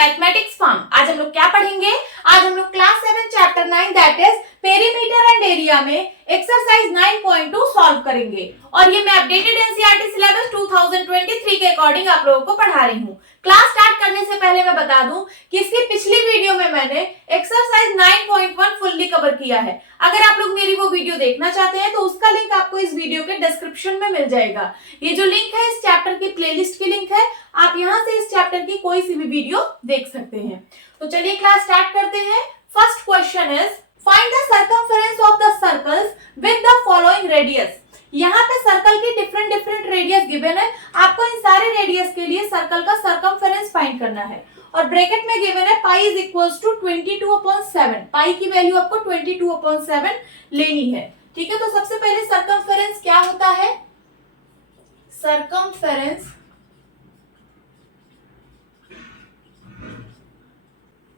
Mathematics form. आज हम लोग क्या पढ़ेंगे? आज हम लोग class 7 chapter 9 that is perimeter and area में एक्सरसाइज 9.2 सॉल्व करेंगे और ये मैं अपडेटेड एनसीईआरटी सिलेबस 2023 के अकॉर्डिंग आप लोगों को पढ़ा रही हूँ। क्लास स्टार्ट करने से पहले मैं बता दूं कि इसकी पिछली वीडियो में मैंने एक्सरसाइज 9.1 फुल्ली कवर किया है। अगर आप लोग मेरी वो वीडियो देखना चाहते हैं तो उसका लिंक आपको इस वीडियो के डिस्क्रिप्शन में मिल जाएगा। ये जो लिंक है इस चैप्टर की प्लेलिस्ट की लिंक है, आप यहाँ से इस चैप्टर की कोई सी भी वीडियो देख सकते हैं। तो चलिए क्लास स्टार्ट करते हैं। First question is find the circumference of the circles with the following radius. यहाँ पे सर्कल की डिफरेंट रेडियस गिवन है, आपको इन सारे रेडियस के लिए सर्कल का सर्कमफेरेंस फाइंड करना है और ब्रैकेट में गिवन है पाई इज इक्वल्स टू 22/7। पाई की वैल्यू आपको 22/7 लेनी है। ठीक है, तो सबसे पहले सर्कमफेरेंस क्या होता है? Circumference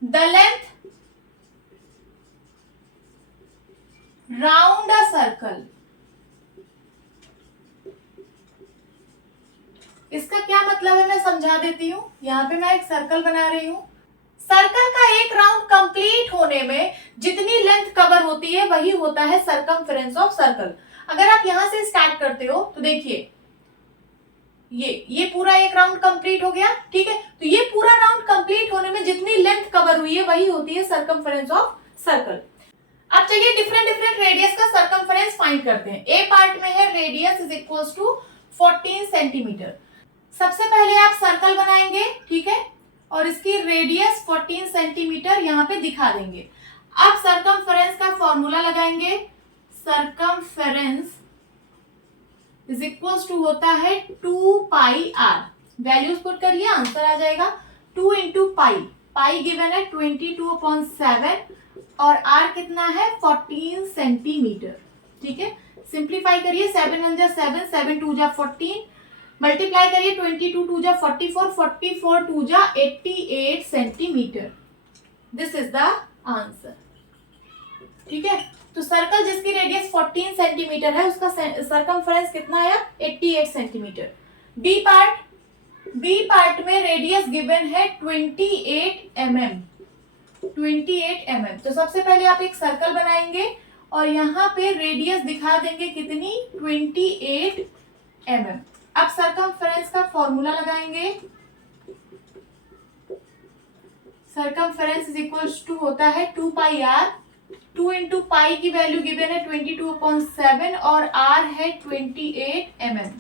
the length round a circle. इसका क्या मतलब है मैं समझा देती हूँ। यहाँ पे मैं एक सर्कल बना रही हूँ। सर्कल का एक राउंड कंप्लीट होने में जितनी लेंथ कवर होती है वही होता है सर्कमफेरेंस ऑफ सर्कल। अगर आप यहाँ से स्टार्ट करते हो तो देखिए ये पूरा एक राउंड कंप्लीट हो गया। ठीक है, तो ये पूरा राउंड कंप्लीट होने में जितनी लेंथ कवर हुई है वही होती है सर्कमफेरेंस ऑफ सर्कल। अब चलिए डिफरेंट रेडियस का सर्कमफेरेंस फाइंड करते हैं। ए पार्ट में है radius is equals to 14 centimetre. सबसे पहले आप सर्कल बनाएंगे, ठीक है, और इसकी रेडियस 14 सेंटीमीटर यहाँ पे दिखा देंगे। अब सर्कमफेरेंस का फॉर्मूला लगाएंगे। सर्कमफेरेंस इज इक्वल्स टू होता है 2 पाई आर। वैल्यूज पुट करिए, आंसर आ जाएगा 2 इंटू पाई। पाई गिवन है 22/7 और आर कितना है 14 सेंटीमीटर। ठीक है, सिंप्लीफाई करिए। 7 1 जा 7, 7 2 जा 14, मल्टीप्लाई करिए 22 2 जा 44, 44 2 जा 88 centimetre. This is the answer. ठीक है, तो सर्कल जिसकी रेडियस 14 सेंटीमीटर है उसका सर्कमफेरेंस कितना है? 88 सेंटीमीटर। बी पार्ट में रेडियस गिवन है 28 mm। 28 mm। तो सबसे पहले आप एक सर्कल बनाएंगे और यहाँ पे रेडियस दिखा देंगे कितनी? 28 mm। अब सर्कमफेरेंस का फॉर्मूला लगाएंगे। सर्कमफेरेंस इज इक्वल्स टू होता है 2 पाई आर। 2 इंटू पाई की वैल्यू गिवन है 22/7 और आर है 28 mm।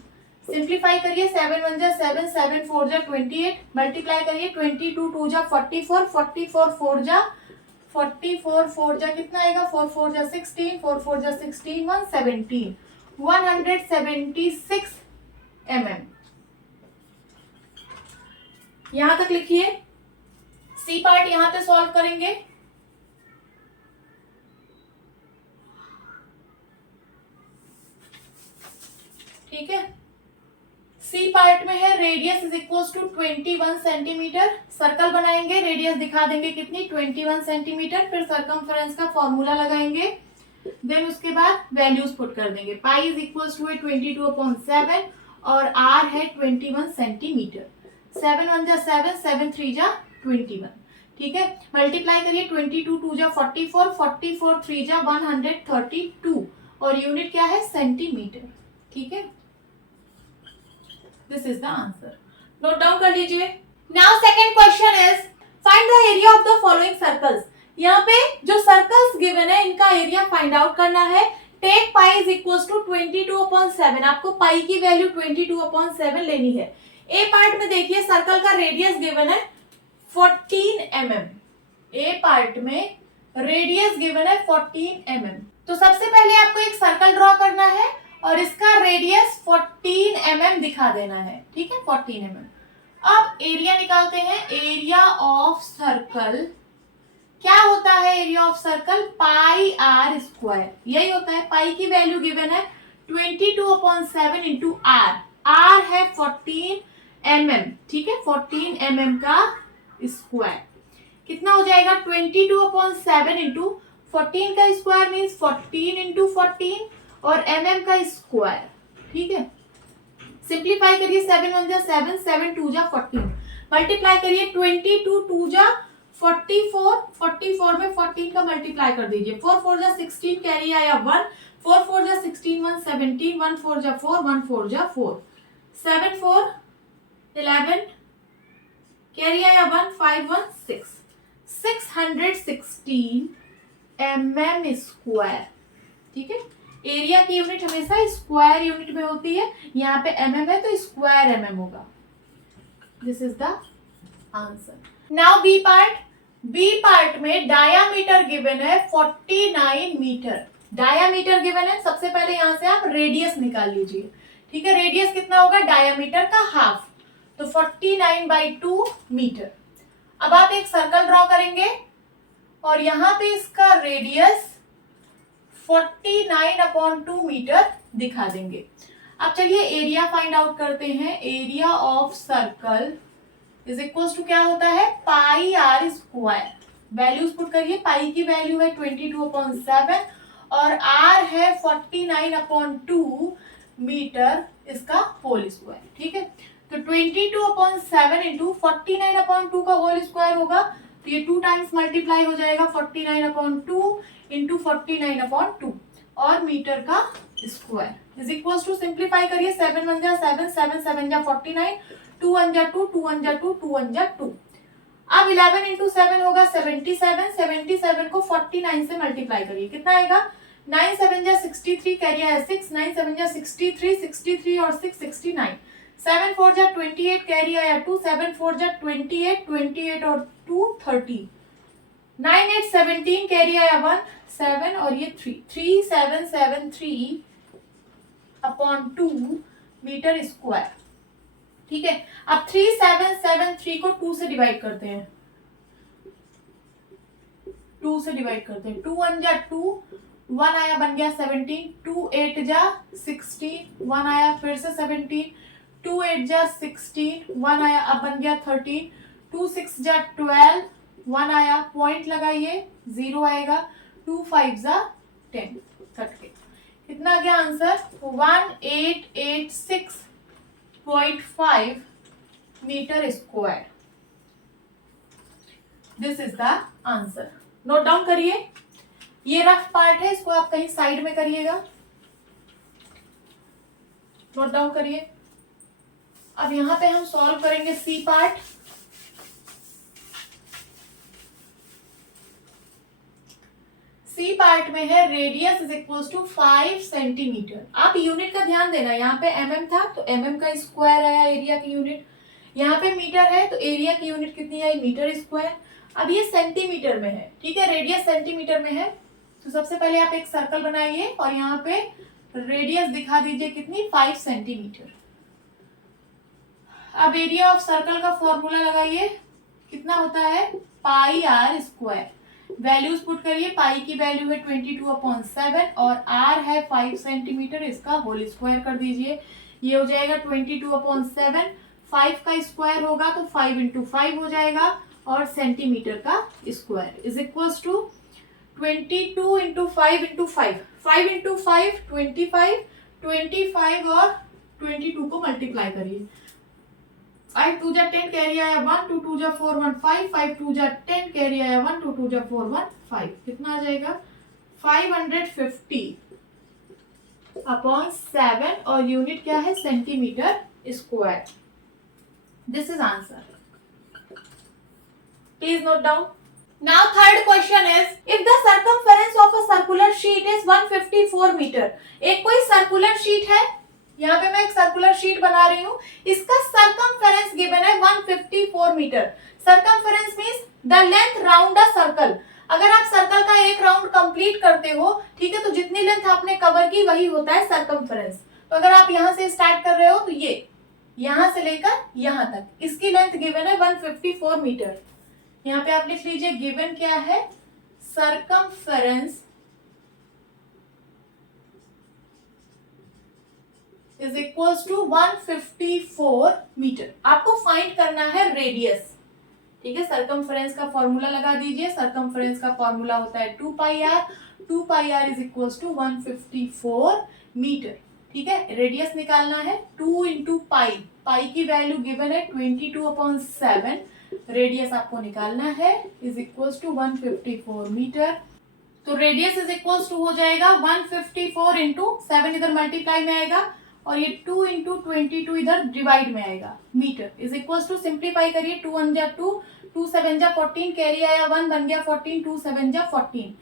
सिंप्लीफाई करिए। 7 1 जा 7, 7 4 जा 28, मल्टीप्लाई करिए 22 2 जा 44, 44 4 जा 44 4 जा कितना आएगा? 4 4 जा 16, 4 4 जा 16, 117, 176 mm। यहां तक लिखिए। सी पार्ट यहां पे सॉल्व करेंगे। ठीक है, सी पार्ट में है radius is equals to 21 centimetre. Circle बनाएंगे, रेडियस दिखा देंगे कितनी? 21 सेंटीमीटर। फिर सर्कमफेरेंस का फॉर्मूला लगाएंगे, देन उसके बाद वैल्यूज पुट कर देंगे। पाई इज इक्वल्स टू 22/7 और आर है 21 सेंटीमीटर। 7 1 जा 7, 7 3 जा 21। ठीक है, मल्टीप्लाई करिए 22 2 जा 44, 44 3 जा 132 और यूनिट क्या है? सेंटीमीटर। ठीक है, this is the answer. Note down कर लीजिए। Now second question is find the area of the following circles. यहाँ पे जो सर्कल्स गिवन है इनका एरिया फाइंड आउट करना है। Take pi is equals to 22/7। आपको पाई की वैल्यू 22/7 लेनी है। ए पार्ट में देखिए सर्कल का रेडियस गिवन है 14 mm। ए पार्ट में रेडियस गिवन है 14 mm। तो सबसे पहले आपको एक सर्कल ड्रॉ करना है और इसका रेडियस 14 mm दिखा देना है। ठीक है, 14 mm। अब एरिया निकालते हैं। एरिया ऑफ सर्कल क्या होता है? Area of circle pi are square, यही होता है। पाई की वैल्यू गिवन है 22/7 इंटू आर। आर है 14 mm। ठीक है, 14 mm का स्क्वायर कितना हो जाएगा? 22/7 इंटू 14 का स्क्वायर मीन्स 14 इंटू 14 और mm का स्क्वायर। ठीक है, सिंप्लीफाई करिए। 7 1 जा 7, 7 2 जा 14, मल्टीप्लाई करिए 22 2 जा 44, 44 में 14 का मल्टीप्लाई कर दीजिए। 4 4 जा 16 कैरी आया 1, 4 4 जा 16 1 17, 1 4 जा 4, 1 4 जा 4, 7 4 11 कैरी आया 1, 5 1 6, 616 mm स्क्वायर। ठीक है, एरिया की यूनिट हमेशा स्क्वायर यूनिट में होती है, यहाँ पे mm है तो स्क्वायर mm होगा। This is the answer. Now B part. B part में डायामीटर गिवन है 49 मीटर। डायामीटर गिवन है, सबसे पहले यहां से आप रेडियस निकाल लीजिए। ठीक है, रेडियस कितना होगा डायामीटर का हाफ, तो 49/2 मीटर। अब आप एक सर्कल ड्रॉ करेंगे और यहां पे इसका रेडियस 49/2 मीटर दिखा देंगे। अब चलिए एरिया फाइंड आउट करते हैं। Area of circle is equal to क्या होता है, pi are square. Values put करिए, पाई की वैल्यू है 22/7 और आर है 49/2 मीटर, इसका होल स्क्वायर। ठीक है, तो 22/7 इंटू 49/2 का होल स्क्वायर होगा, तो ये 2 टाइम्स मल्टीप्लाई हो जाएगा 49/2 इंटू 49/2 और मीटर का square is equal to, simplify करिए, 7 1 जा 7, 7 7 जा 49, 2 1 जा 2, 2 1 जा 2, 2 1 जा 2। अब 11 इंटू 7 होगा 77, 77 को 49 से मल्टीप्लाई करिए, कितना आएगा 9 7 जा 63 कैरी आया 6, 9 7 जा 63, 63 और 6 69, 7 4 जा 28 कैरी आया 2, 7 4 जा 28, 28 और 2 30, 9 8 17 कैरी आया 1 7 और ये 3, 3773/2 मीटर स्क्वायर। ठीक है, अब 3773 को 2 से डिवाइड करते हैं, 2 से डिवाइड करते हैं, 2 1 जा 2, 1 आया बन गया 17, 2 8 जा 16, 1 आया फिर से 17, 2 8 जा 16, 1 आया अब बन गया 13, 2 6 जा 12, 1 आया पॉइंट लगाइए 0 आएगा, 2 5 जा 10 कट के कितना आ गया answer 1886.5 metre square. This is the answer. Note down करिए, ये रफ पार्ट है, इसको आप कहीं साइड में करिएगा, नोट डाउन करिए। अब यहां पे हम सॉल्व करेंगे सी पार्ट। सी पार्ट में है radius is equal to 5 centimetre. आप यूनिट का ध्यान देना, यहाँ पे mm था तो mm का स्क्वायर आया एरिया की यूनिट, यहाँ पे मीटर है तो एरिया की यूनिट कितनी आई मीटर स्क्वायर। अब ये सेंटीमीटर में है, ठीक है, रेडियस सेंटीमीटर में है, तो सबसे पहले आप एक सर्कल बनाइए और यहाँ पे रेडियस दिखा दीजिए कितनी 5 सेंटीमीटर। अब एरिया ऑफ सर्कल का फॉर्मूला लगाइए, कितना होता है pi are square. Values put करिए, पाई की वैल्यू है 22/7 और आर है 5 सेंटीमीटर, इसका होल स्क्वायर कर दीजिए, ये हो जाएगा 22/7, 5 का स्क्वायर होगा तो 5 इंटू 5 हो जाएगा और सेंटीमीटर का square is equal to 22 into 5 into 5, 5 into 5 25, 25 और 22 को मल्टीप्लाई करिए, 5 2 जा 10 कैरी आया 1, 2 2 जा 4 1 5, 5 2 जा 10 कैरी आया 1, 2 2 जा 4 1 5, कितना आ जाएगा 550/7 और यूनिट क्या है centimetre square. This is answer. Please note down. Now third question is if the circumference of a circular sheet is 154 metre. एक कोई सर्कुलर शीट है, यहाँ पे मैं एक सर्कुलर शीट बना रही हूँ, इसका सरकमफेरेंस गिवन है 154 metre. Circumference means the length round a circle. अगर आप सर्कल का एक राउंड कंप्लीट करते हो, ठीक है, तो जितनी लेंथ आपने कवर की वही होता है सरकमफेरेंस। तो अगर आप यहाँ से स्टार्ट कर रहे हो तो ये यहां से लेकर यहां तक, इसकी लेंथ गिवन है 154 मीटर। यहाँ पे आप लिख लीजिए गिवन क्या है circumference is equal to 154 metre. आपको फाइंड करना है रेडियस, ठीक है, सरकमफेरेंस का फॉर्मूला लगा दीजिए। सरकमफेरेंस का फॉर्मूला होता है 2 pi r, 2 pi r is equal to 154 metre. ठीक है, रेडियस निकालना है 2 इंटू पाई, पाई की वैल्यू गिवन है 22/7, रेडियस आपको निकालना है, इज इक्वल्स टू 154 मीटर। तो रेडियस इज इक्वल्स टू हो जाएगा 154 इंटू 7 इधर मल्टीप्लाई में आएगा और ये 2 इंटू 22 इधर डिवाइड में आएगा, metre is equals to, simplify करिए, 2 1 जा 2, 2 7 जा 14, कैरी आया 1, बन गया 14, 2 7 जा 14।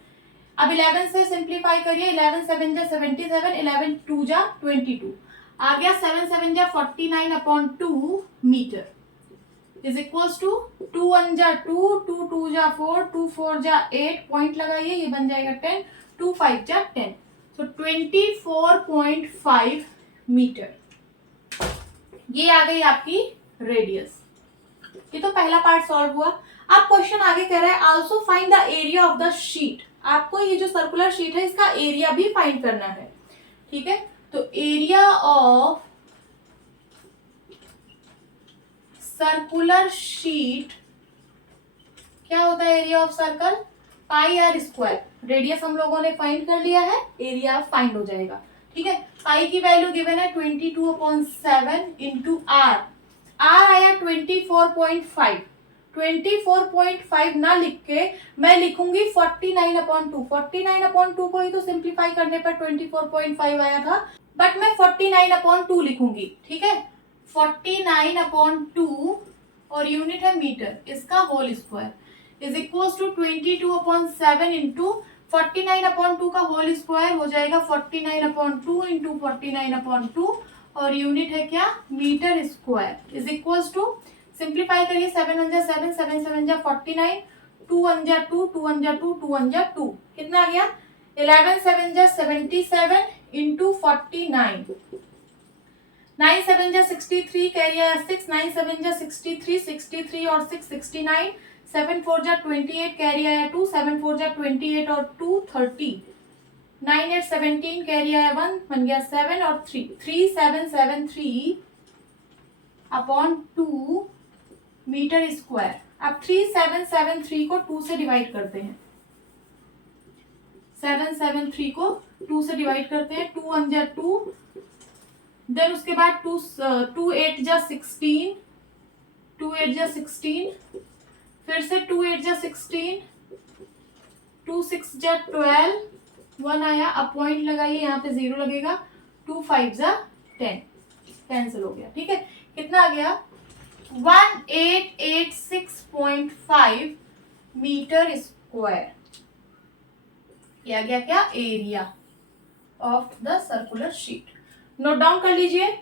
अब 11 से सिंप्लीफाई करिए, 11 7 जा 77, 11 2 जा 22, आ गया 7 7 जा 49/2 मीटर इज इक्वल्स टू 2 1 जा 2, 2 2 जा 4, 2 4 जा 8, पॉइंट लगाइए, ये बन जाएगा 10, 2 5 जा 10, सो 24.5 मीटर। ये आ गई आपकी रेडियस। ये तो पहला पार्ट सॉल्व हुआ। अब क्वेश्चन आगे कह रहा है also find the area of the sheet. आपको ये जो सर्कुलर शीट है इसका एरिया भी फाइंड करना है, ठीक है। तो एरिया ऑफ सर्कुलर शीट क्या होता है, area of circle pi are square. Radius हम लोगों ने फाइंड कर लिया है, एरिया फाइंड हो जाएगा, ठीक है। पाई की वैल्यू गिवन है 22/7 इंटू आर, आर आया 24.5, 24.5 ना लिख के मैं लिखूंगी 49/2, 49/2 को ही तो सिंप्लीफाई करने पर 24.5 आया था, बट मैं 49/2 लिखूंगी, ठीक है। 49/2 और यूनिट है मीटर, इसका whole square is equals to 22/7 into 49/2 का होल स्क्वायर हो जाएगा 49/2 इंटू 49/2 और यूनिट है क्या, metre square is equals to, simplify करिए, 7 1 जा 7, 7 7 जा 49, 2 1 जा 2, 2 1 जा 2, 2 1 जा 2, कितना आ गया, 11 7 जा 77 इंटू 49, 9 7 जा 63, कैरी आया 6, 9 7 जा 63, 63 और 6 69, 7 4 जा 28, कैरी आया 2, 7 4 जा 28 और 2 30, 9 8 17, कैरी आया 1, बन गया 7 और 3, 3773/2 मीटर स्क्वायर। अब 3773 को 2 से डिवाइड करते हैं, 773 को 2 से डिवाइड करते हैं, 2 1 जा 2, देन उसके बाद 2 8 जा 16, 2 8 जा 16, फिर से 2 8 जा 16, 2 6 जा 12, 1 आया, अब पॉइंट लगाइए, यहाँ पे 0 लगेगा, 2 5 जा 10, कैंसिल हो गया, ठीक है। कितना आ गया, 1886.5 मीटर स्क्वायर। ये आ गया क्या, area of the circular sheet. Note down कर लीजिए,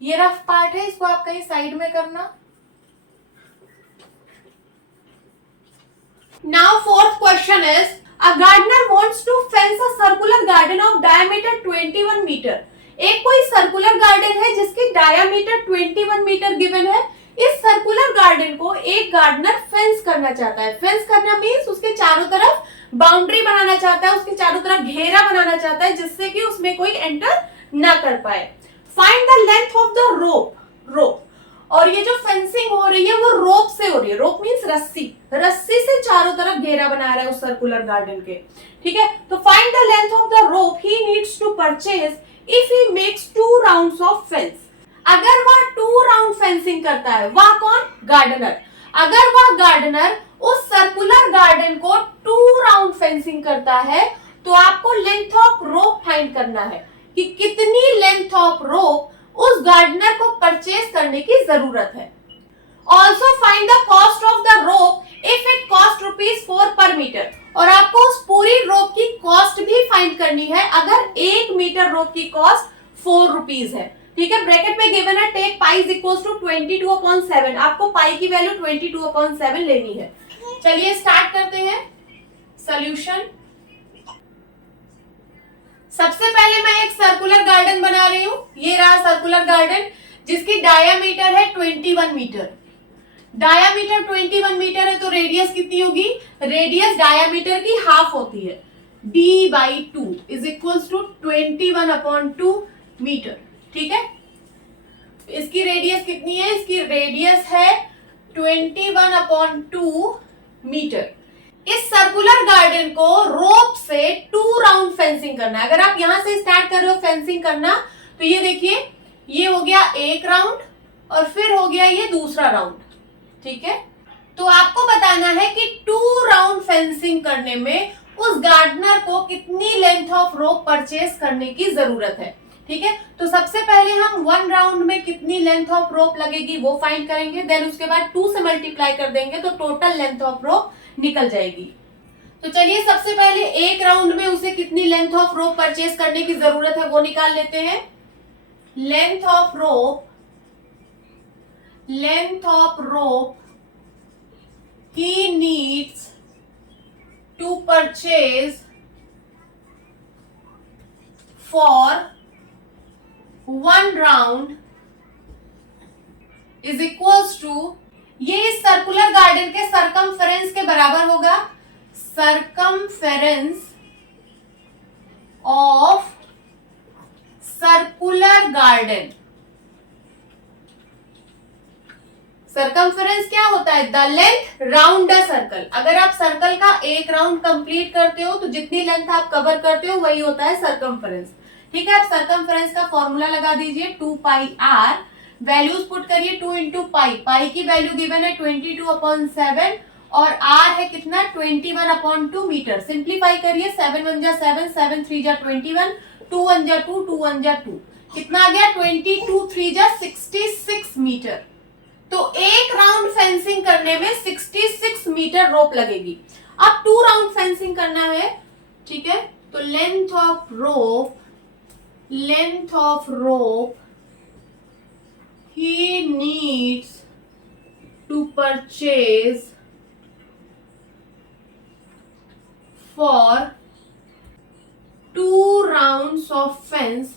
ये रफ पार्ट है, इसको आप कहीं साइड में करना। Now fourth question is, a gardener wants to fence a circular garden of diameter 21 metre. एक कोई सर्कुलर गार्डन है जिसकी डायमीटर 21 मीटर गिवन है। इस सर्कुलर गार्डन को एक गार्डनर फेंस करना चाहता है। फेंस करना मीन्स उसके चारों तरफ बाउंड्री बनाना चाहता है, उसके चारों तरफ घेरा बनाना चाहता है जिससे कि उसमें कोई एंटर ना कर पाए। Find the length of the रोप। और ये जो फेंसिंग हो रही है वो रोप से हो रही है। रोप मीन्स रस्सी, रस्सी से चारों तरफ घेरा बना रहा है उस सर्कुलर गार्डन के, ठीक है। तो find the length of the rope he needs to purchase if he makes 2 rounds of fence. अगर वह 2 राउंड फेंसिंग करता है, वह कौन, गार्डनर। अगर वह गार्डनर उस सर्कुलर गार्डन को 2 राउंड फेंसिंग करता है तो आपको लेंथ ऑफ रोप फाइंड करना है कि कितनी लेंथ ऑफ रोप उस गार्डनर को परचेज करने की जरूरत है। Also find the cost of the rope if it cost ₹4 पर मीटर। और आपको उस पूरी रोप की कॉस्ट भी फाइंड करनी है अगर 1 मीटर रोप की कॉस्ट ₹4 है, ठीक है। ब्रैकेट में गिवन है take pi is equals to 22/7। आपको पाई की वैल्यू 22/7 लेनी है। चलिए स्टार्ट करते हैं सॉल्यूशन। सबसे पहले मैं एक सर्कुलर गार्डन बना रही हूं। ये रहा सर्कुलर गार्डन जिसकी डायामीटर है 21 मीटर। डायामीटर 21 मीटर है तो रेडियस कितनी होगी, रेडियस डायामीटर की हाफ होती है, d/2 is equals to 21/2 metre, ठीक है। इसकी रेडियस कितनी है, इसकी रेडियस है 21/2 मीटर। इस सर्कुलर गार्डन को रोप से 2 राउंड फेंसिंग करना है। अगर आप यहां से स्टार्ट कर रहे हो फेंसिंग करना तो ये देखिए ये हो गया एक राउंड और फिर हो गया ये दूसरा राउंड, ठीक है। तो आपको बताना है कि 2 राउंड फेंसिंग करने में उस गार्डनर को कितनी लेंथ ऑफ रोप परचेज करने की जरूरत है, ठीक है। तो सबसे पहले हम 1 राउंड में कितनी लेंथ ऑफ रोप लगेगी वो फाइंड करेंगे, देन उसके बाद 2 से मल्टीप्लाई कर देंगे तो टोटल लेंथ ऑफ रोप निकल जाएगी। तो चलिए सबसे पहले एक राउंड में उसे कितनी लेंथ ऑफ रोप परचेज करने की जरूरत है वो निकाल लेते हैं। Length of rope he needs to purchase for 1 round is equals to, ये इस सर्कुलर गार्डन के सरकमफेरेंस के बराबर होगा। Circumference of circular garden. Circumference क्या होता है? The length round a circle. अगर आप सर्कल का एक राउंड कंप्लीट करते हो तो जितनी लेंथ आप कवर करते हो वही होता है सरकमफेरेंस, ठीक है। आप सरकमफेरेंस का फॉर्मूला लगा दीजिए 2 पाई r, वैल्यूज पुट करिए 2 इंटू पाई, पाई की वैल्यू गिवन है 22/7 और r है कितना 21/2 मीटर। सिंप्लीफाई करिए 7 1 जा 7, 7 3 जा 21, 2 1 जा 2, 2 1 जा 2, कितना आ गया 22 3 जा 66 मीटर। तो एक राउंड फेंसिंग करने में 66 मीटर रोप लगेगी। अब 2 राउंड फेंसिंग करना है, ठीक है। तो length of rope he needs to purchase for 2 rounds of fence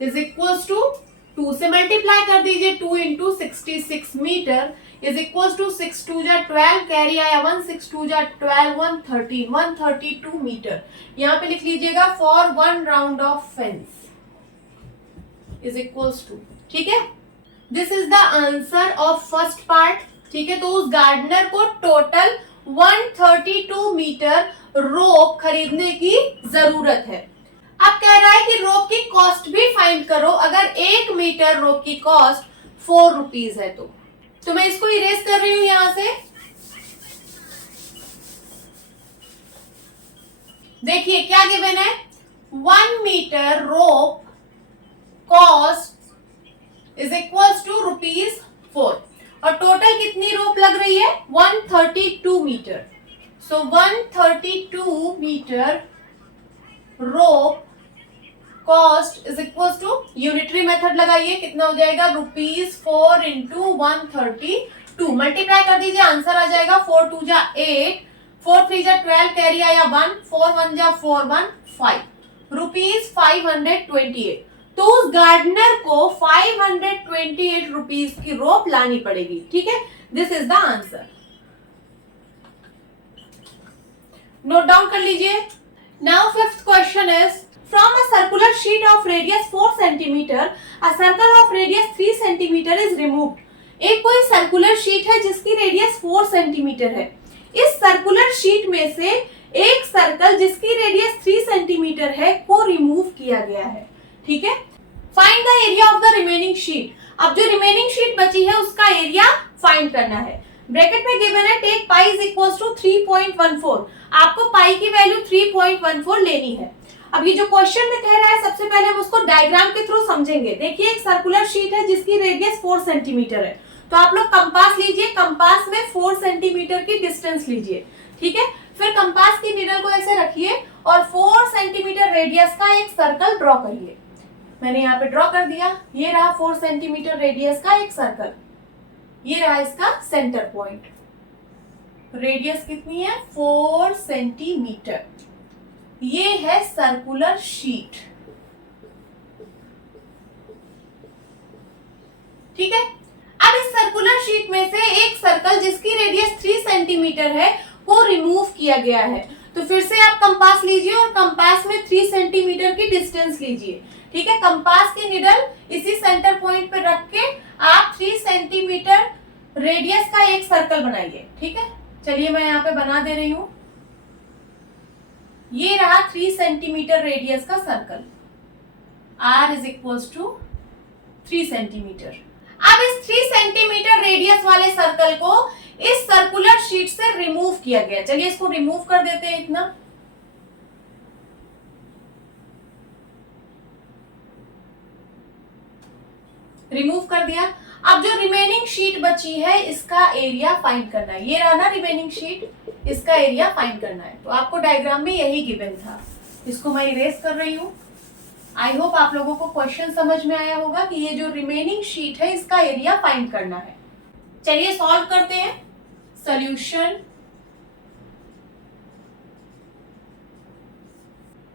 is equals to 2 से मल्टीप्लाई कर दीजिए, 2 into 66 metre is equal to 6 2 जा 12, कैरी आया 1, 6 2 जा 12, 113, 132 मीटर। यहाँ पे लिख लीजिएगा for 1 round of fence is equals to, ठीक है। This is the answer of first part, ठीक है। तो उस गार्डनर को टोटल 132 मीटर रोप खरीदने की जरूरत है। अब कह रहा है कि रोप की कॉस्ट भी फाइंड करो। अगर 1 मीटर रोप की कॉस्ट 4 रुपीज है तो मैं इसको इरेज कर रही हूं यहां से। देखिए क्या गिवन है, 1 metre rope cost is equals to ₹4 और टोटल कितनी रोप लग रही है 132 metre. So 132 metre rope cost is equal to, unitary method लगाइए, कितना हो जाएगा ₹4 इंटू 132, मल्टीप्लाई कर दीजिए, आंसर आ जाएगा 4 2 जा 8, 4 3 जा 12, कैरी आया 1, 4 1 जा 4 1 5, ₹528। तो उस गार्डनर को 528 रुपीज की रोप लानी पड़ेगी, ठीक है। This is the answer, note down कर लीजिए। Now fifth question is, from a circular sheet of radius 4 cm, a circle of radius 3 cm is removed. एक कोई सर्कुलर शीट है जिसकी रेडियस 4 सेंटीमीटर है। इस सर्कुलर शीट में से एक सर्कल जिसकी रेडियस 3 सेंटीमीटर है को रिमूव किया गया है, ठीक है। Find the area of the remaining sheet. अब जो रिमेनिंग शीट बची है उसका एरिया फाइंड करना है। ब्रैकेट में गिवन है take pi is equals to 3.14। आपको पाई की वैल्यू 3.14 लेनी है। अब ये जो क्वेश्चन में कह रहा है सबसे पहले हम उसको डायग्राम के थ्रू समझेंगे। देखिए एक सर्कुलर शीट है जिसकी रेडियस 4 सेंटीमीटर है, तो आप लोग कंपास लीजिए, कंपास में 4 सेंटीमीटर की डिस्टेंस लीजिए, ठीक है। फिर कंपास की नीडल को ऐसे रखिए और 4 सेंटीमीटर रेडियस का एक सर्कल ड्रॉ करिए। मैंने यहाँ पे ड्रॉ कर दिया, ये रहा 4 सेंटीमीटर रेडियस का एक सर्कल, ये रहा इसका सेंटर पॉइंट। रेडियस कितनी है 4 सेंटीमीटर। ये है सर्कुलर शीट, ठीक है। अब इस सर्कुलर शीट में से एक सर्कल जिसकी रेडियस 3 सेंटीमीटर है को रिमूव किया गया है। तो फिर से आप कंपास लीजिए और कंपास में 3 सेंटीमीटर की डिस्टेंस लीजिए, ठीक है। कंपास की निडल इसी सेंटर पॉइंट पे रख के आप 3 सेंटीमीटर रेडियस का एक सर्कल बनाइए, ठीक है। चलिए मैं यहाँ पे बना दे रही हूं। ये रहा 3 सेंटीमीटर रेडियस का circle, r is equals to 3 centimetre. अब इस 3 सेंटीमीटर रेडियस वाले सर्कल को इस सर्कुलर शीट से रिमूव किया गया। चलिए इसको रिमूव कर देते हैं। इतना रिमूव कर दिया। अब जो रिमेनिंग शीट बची है इसका एरिया फाइंड करना है। ये रहा ना रिमेनिंग शीट, इसका एरिया फाइंड करना है। तो आपको डायग्राम में यही गिवन था, इसको मैं इरेज कर रही हूं। आई होप आप लोगों को क्वेश्चन समझ में आया होगा कि ये जो रिमेनिंग शीट है इसका एरिया फाइंड करना है। चलिए सॉल्व करते हैं। सॉल्यूशन,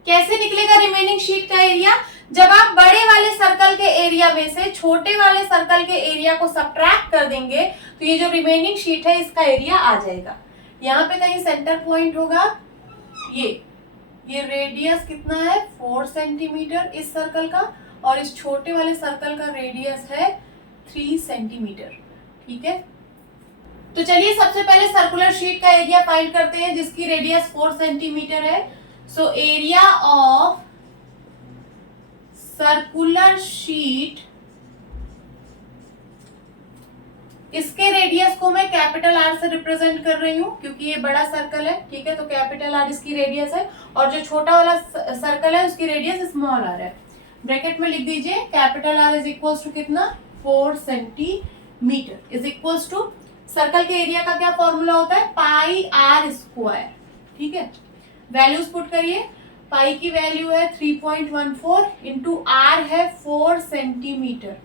कैसे निकलेगा रिमेनिंग शीट का एरिया? जब आप बड़े वाले सर्कल के एरिया में से छोटे वाले सर्कल के एरिया को सब्ट्रैक्ट कर देंगे तो ये जो रिमेनिंग शीट है इसका एरिया आ जाएगा। यहाँ पे कहीं सेंटर पॉइंट होगा, ये रेडियस कितना है 4 सेंटीमीटर इस सर्कल का, और इस छोटे वाले सर्कल का रेडियस है 3 सेंटीमीटर। ठीक है, तो चलिए सबसे पहले सर्कुलर शीट का एरिया फाइंड करते हैं जिसकी रेडियस 4 सेंटीमीटर है। So area of circular sheet, इसके रेडियस को मैं कैपिटल आर से रिप्रेजेंट कर रही हूं क्योंकि ये बड़ा सर्कल है। ठीक है, तो कैपिटल आर इसकी रेडियस है और जो छोटा वाला सर्कल है उसकी रेडियस स्मॉल आर है। ब्रैकेट में लिख दीजिए capital R is equals to कितना 4 centimetre is equals to, circle के एरिया का क्या फॉर्मूला होता है पाई आर स्क्वायर। ठीक है, वैल्यूज पुट करिए। पाई की वैल्यू है 3.14 इंटू आर है 4 सेंटीमीटर,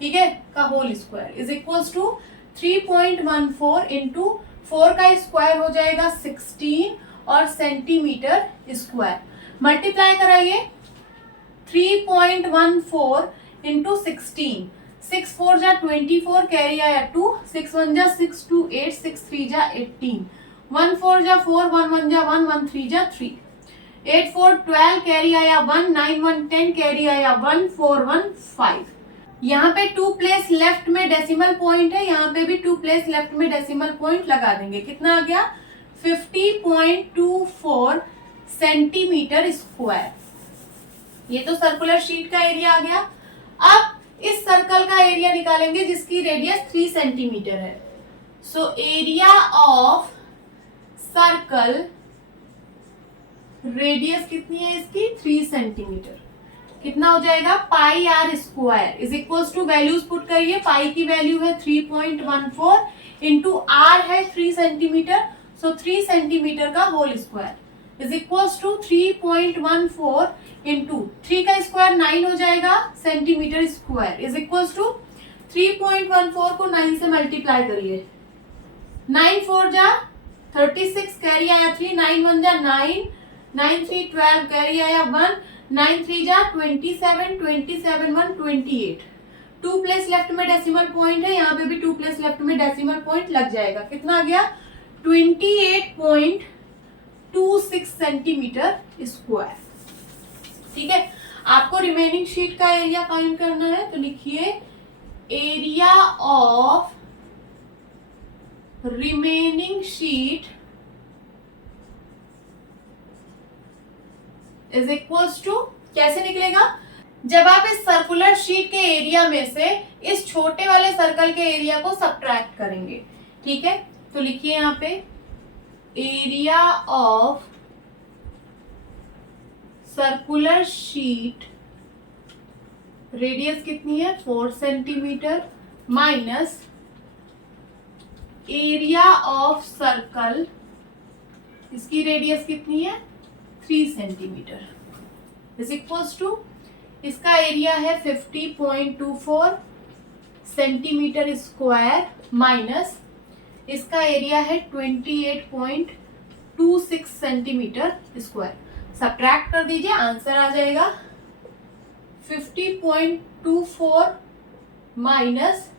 ठीक है, का whole square is equals to 3.14 into 4 का स्क्वायर हो जाएगा 16 और सेंटीमीटर स्क्वायर। मल्टीप्लाई कराइए 3.14 इंटू 16, 6 4 जा 24 कैरी आया 2, 6 1 जा 6 2 8, 6 3 जा 18, 1 4 जा 4, 1 1 जा 1, 1 3 जा 3, 8 4 12 कैरी आया 1, 9 1 10 कैरी आया 1, 4 1 5। यहाँ पे 2 प्लेस लेफ्ट में डेसिमल पॉइंट है, यहाँ पे भी 2 प्लेस लेफ्ट में डेसिमल पॉइंट लगा देंगे। कितना आ गया 50.24 सेंटीमीटर स्क्वायर। ये तो सर्कुलर शीट का एरिया आ गया। अब इस सर्कल का एरिया निकालेंगे जिसकी रेडियस 3 सेंटीमीटर है। So area of circle, radius कितनी है इसकी 3 सेंटीमीटर, कितना हो जाएगा pi are square is equals to, values put करिए। पाई की वैल्यू है 3.14 इंटू आर है 3 सेंटीमीटर, सो 3 सेंटीमीटर का whole square is equals to 3.14 into 3 का स्क्वायर 9 हो जाएगा centimetre square is equals to 3.14 को 9 से मल्टीप्लाई करिए। 9 4 जा 36 कैरी आया 3, 9 1 जा 9, 9 3 12 कैरी आया 1, 9 3 जा 27, 27 1 28। 2 प्लेस लेफ्ट में डेसिमल पॉइंट है, यहाँ पे भी 2 प्लेस लेफ्ट में डेसिमल पॉइंट लग जाएगा। कितना आ गया 28.26 सेंटीमीटर स्क्वायर। ठीक है, आपको रिमेनिंग शीट का एरिया फाइंड करना है तो लिखिए area of remaining sheet is equals to, कैसे निकलेगा जब आप इस सर्कुलर शीट के एरिया में से इस छोटे वाले सर्कल के एरिया को सब्ट्रैक्ट करेंगे। ठीक है, तो लिखिए यहाँ पे area of circular sheet, radius कितनी है 4 centimetre minus area of circle, इसकी रेडियस कितनी है 3 सेंटीमीटर इज इक्वल्स टू, इसका एरिया है 50.24 सेंटीमीटर स्क्वायर माइनस इसका एरिया है 28.26 सेंटीमीटर स्क्वायर। सब्ट्रैक्ट कर दीजिए, आंसर आ जाएगा 50.24 माइनस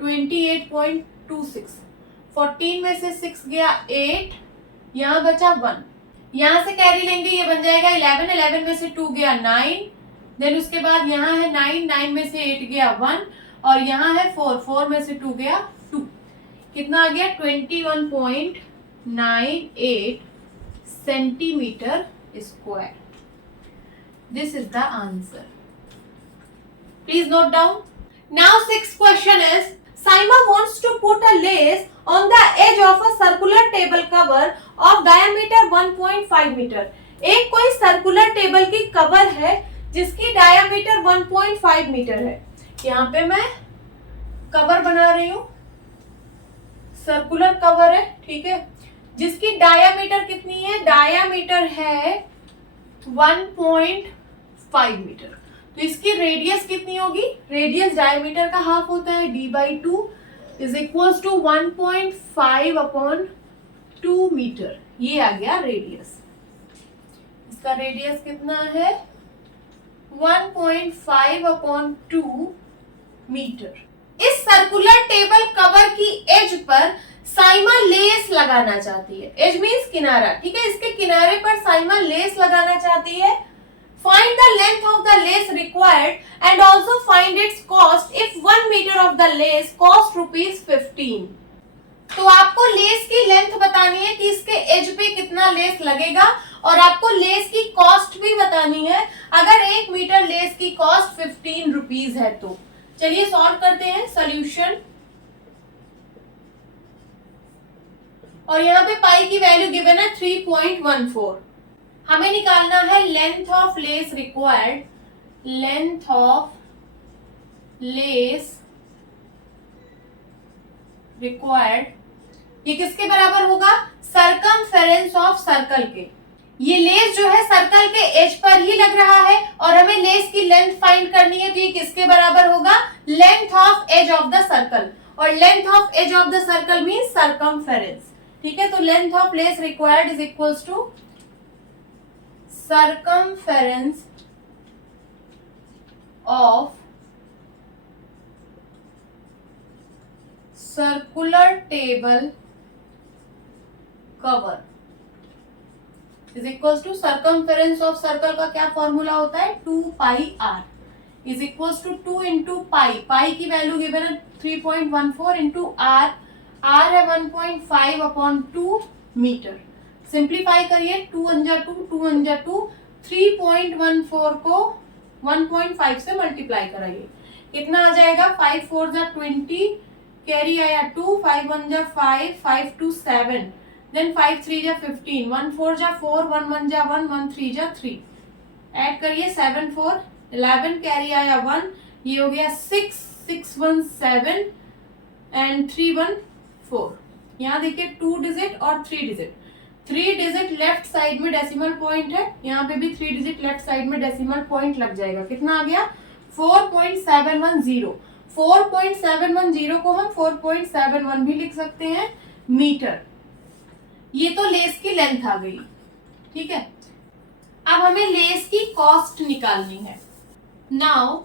28.26। 14 में से 6 गया 8, यहाँ बचा 1, यहाँ से कैरी लेंगे ये बन जाएगा 11, 11 में से 2 गया 9, देन उसके बाद यहाँ है 9, 9 में से 8 गया 1 और यहाँ है 4, 4 में से 2 गया 2। कितना आ गया 21.98 centimetre square. This is the answer. Please note down. Now sixth question is, Saima wants to put a lace on the edge of a circular table cover of diameter 1.5 meter. एक कोई सर्कुलर टेबल की cover है जिसकी diameter 1.5 metre है. यहाँ पे मैं cover बना रही हूँ, सर्कुलर कवर है, ठीक है, जिसकी डायमीटर कितनी है, डायमीटर है 1.5 मीटर. तो इसकी रेडियस कितनी होगी, रेडियस डायमीटर का हाफ होता है, d/2 is equals to 1.5/2 metre. ये आ गया रेडियस. इसका रेडियस कितना है, 1.5/2 मीटर. इस सर्कुलर टेबल कवर की एज पर साइमा लेस लगाना चाहती है. एज मीन्स किनारा, ठीक है, इसके किनारे पर साइमा लेस लगाना चाहती है. Find the length of the lace required and also find its cost if 1 meter of the lace cost ₹15. तो आपको लेस की लेंथ बतानी है कि इसके एज पे कितना लेस लगेगा और आपको लेस की कॉस्ट भी बतानी है. अगर 1 मीटर लेस की कॉस्ट 15 रुपीज है तो चलिए सॉल्व करते हैं. सॉल्यूशन, और यहाँ पे पाई की वैल्यू गिवन है 3.14. हमें निकालना है length of less required. Length of less required ये किसके बराबर होगा, सरकमफेरेंस ऑफ सर्कल के. ये लेस जो है सर्कल के एज पर ही लग रहा है और हमें लेस की लेंथ फाइंड करनी है. तो ये किसके बराबर होगा, length of edge of the circle. और length of edge of the circle means circumference, ठीक है. तो length of less required is equals to circumference of circular table cover is equals to circumference of circle का क्या formula होता है, 2πr is equals to 2 into पाई. पाई की value given है 3.14 into r. r है 1.5/2 मीटर. सिंप्लीफाई करिए, 2 × 2 2 × 2 3.14 को 1.5 से मल्टीप्लाई कराइए, कितना आ जाएगा, 5 4 × 20, कैरी आया 2, 5 1 × 5, 5 2 7, देन 5 3 × 15, 1 4 × 4, 1 1 × 1, 1 3 × 3. ऐड करिए 7 4 11, कैरी आया 1, ये हो गया 6 6 1 7 एंड 3 1 4. यहाँ देखिए 2 डिजिट और 3 डिजिट. 3 डिजिट लेफ्ट साइड में डेसिमल पॉइंट है, यहाँ पे भी 3 डिजिट लेफ्ट साइड में डेसिमल पॉइंट लग जाएगा. कितना आ गया, 4.710. 4.710 को हम 4.71 भी लिख सकते हैं मीटर. ये तो लेस की लेंथ आ गई, ठीक है. अब हमें लेस की कॉस्ट निकालनी है. Now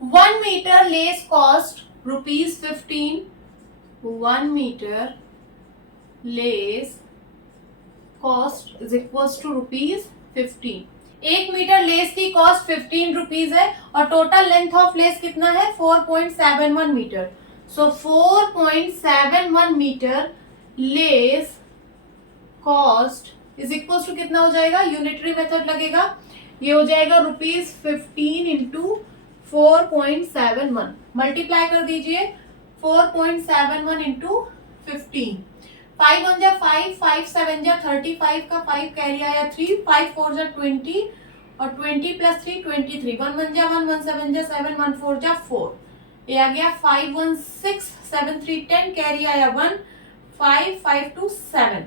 1 metre lace cost ₹15. 1 metre lace cost is equals to ₹15. 1 metre lace की कॉस्ट 15 रुपीज है और टोटल लेंथ ऑफ लेस कितना है, 4.71 metre. So 4.71 metre lace cost is equals to कितना हो जाएगा, यूनिटरी मेथड लगेगा, ये हो जाएगा ₹15 इंटू 4.71. मल्टीप्लाई कर दीजिए, 4.71 इंटू 15. 5 1 × 5, 5 7 × 35 का 5 कैरी आया 3, 5 4 × 20 और 20 + 3 23, 1 1 × 1, 1 7 × 7, 1 4 × 4. ये आ गया 5 1 6, 7 3 10, कैरी आया 1, 5 5 2 7.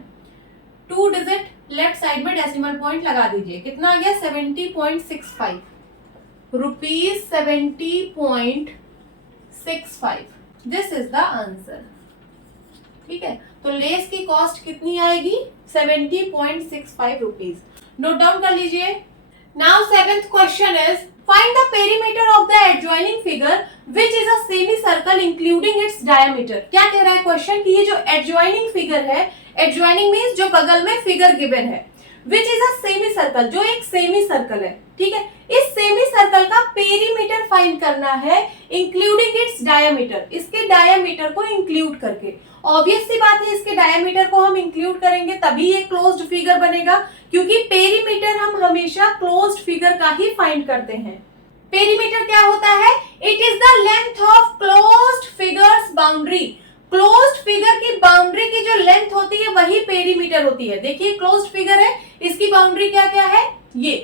2 डिजिट लेफ्ट साइड में डेसिमल पॉइंट लगा दीजिए, कितना आ गया, 70.65 rupees. 70.65. This is the answer, ठीक है. तो लेस की कॉस्ट कितनी आएगी, 70.65 रुपीज. नोट डाउन कर लीजिए. Now 7th question is, find the perimeter of the adjoining figure which is a semi circle including its diameter. क्या कह रहा है क्वेश्चन कि ये जो एडजॉइनिंग फिगर है, एडजॉइनिंग मींस जो बगल में फिगर गिवन है, which is a semi circle, जो एक सेमी सर्कल है, ठीक है. इस सेमी सर्कल का पेरीमीटर फाइंड करना है इंक्लूडिंग इट्स डायामीटर, इसके डायामीटर को इंक्लूड करके। ऑब्वियस सी बात है, इसके डायामीटर को हम इंक्लूड करेंगे तभी ये क्लोज्ड फिगर बनेगा, क्योंकि पेरीमीटर हम हमेशा क्लोज्ड फिगर का ही फाइंड करते हैं। पेरीमीटर क्या होता है? It is the length of closed figures boundary. Closed figure की बाउंड्री की जो लेंथ होती है वही पेरीमीटर होती है। देखिए क्लोज्ड फिगर है, इसकी बाउंड्री क्या क्या है? ये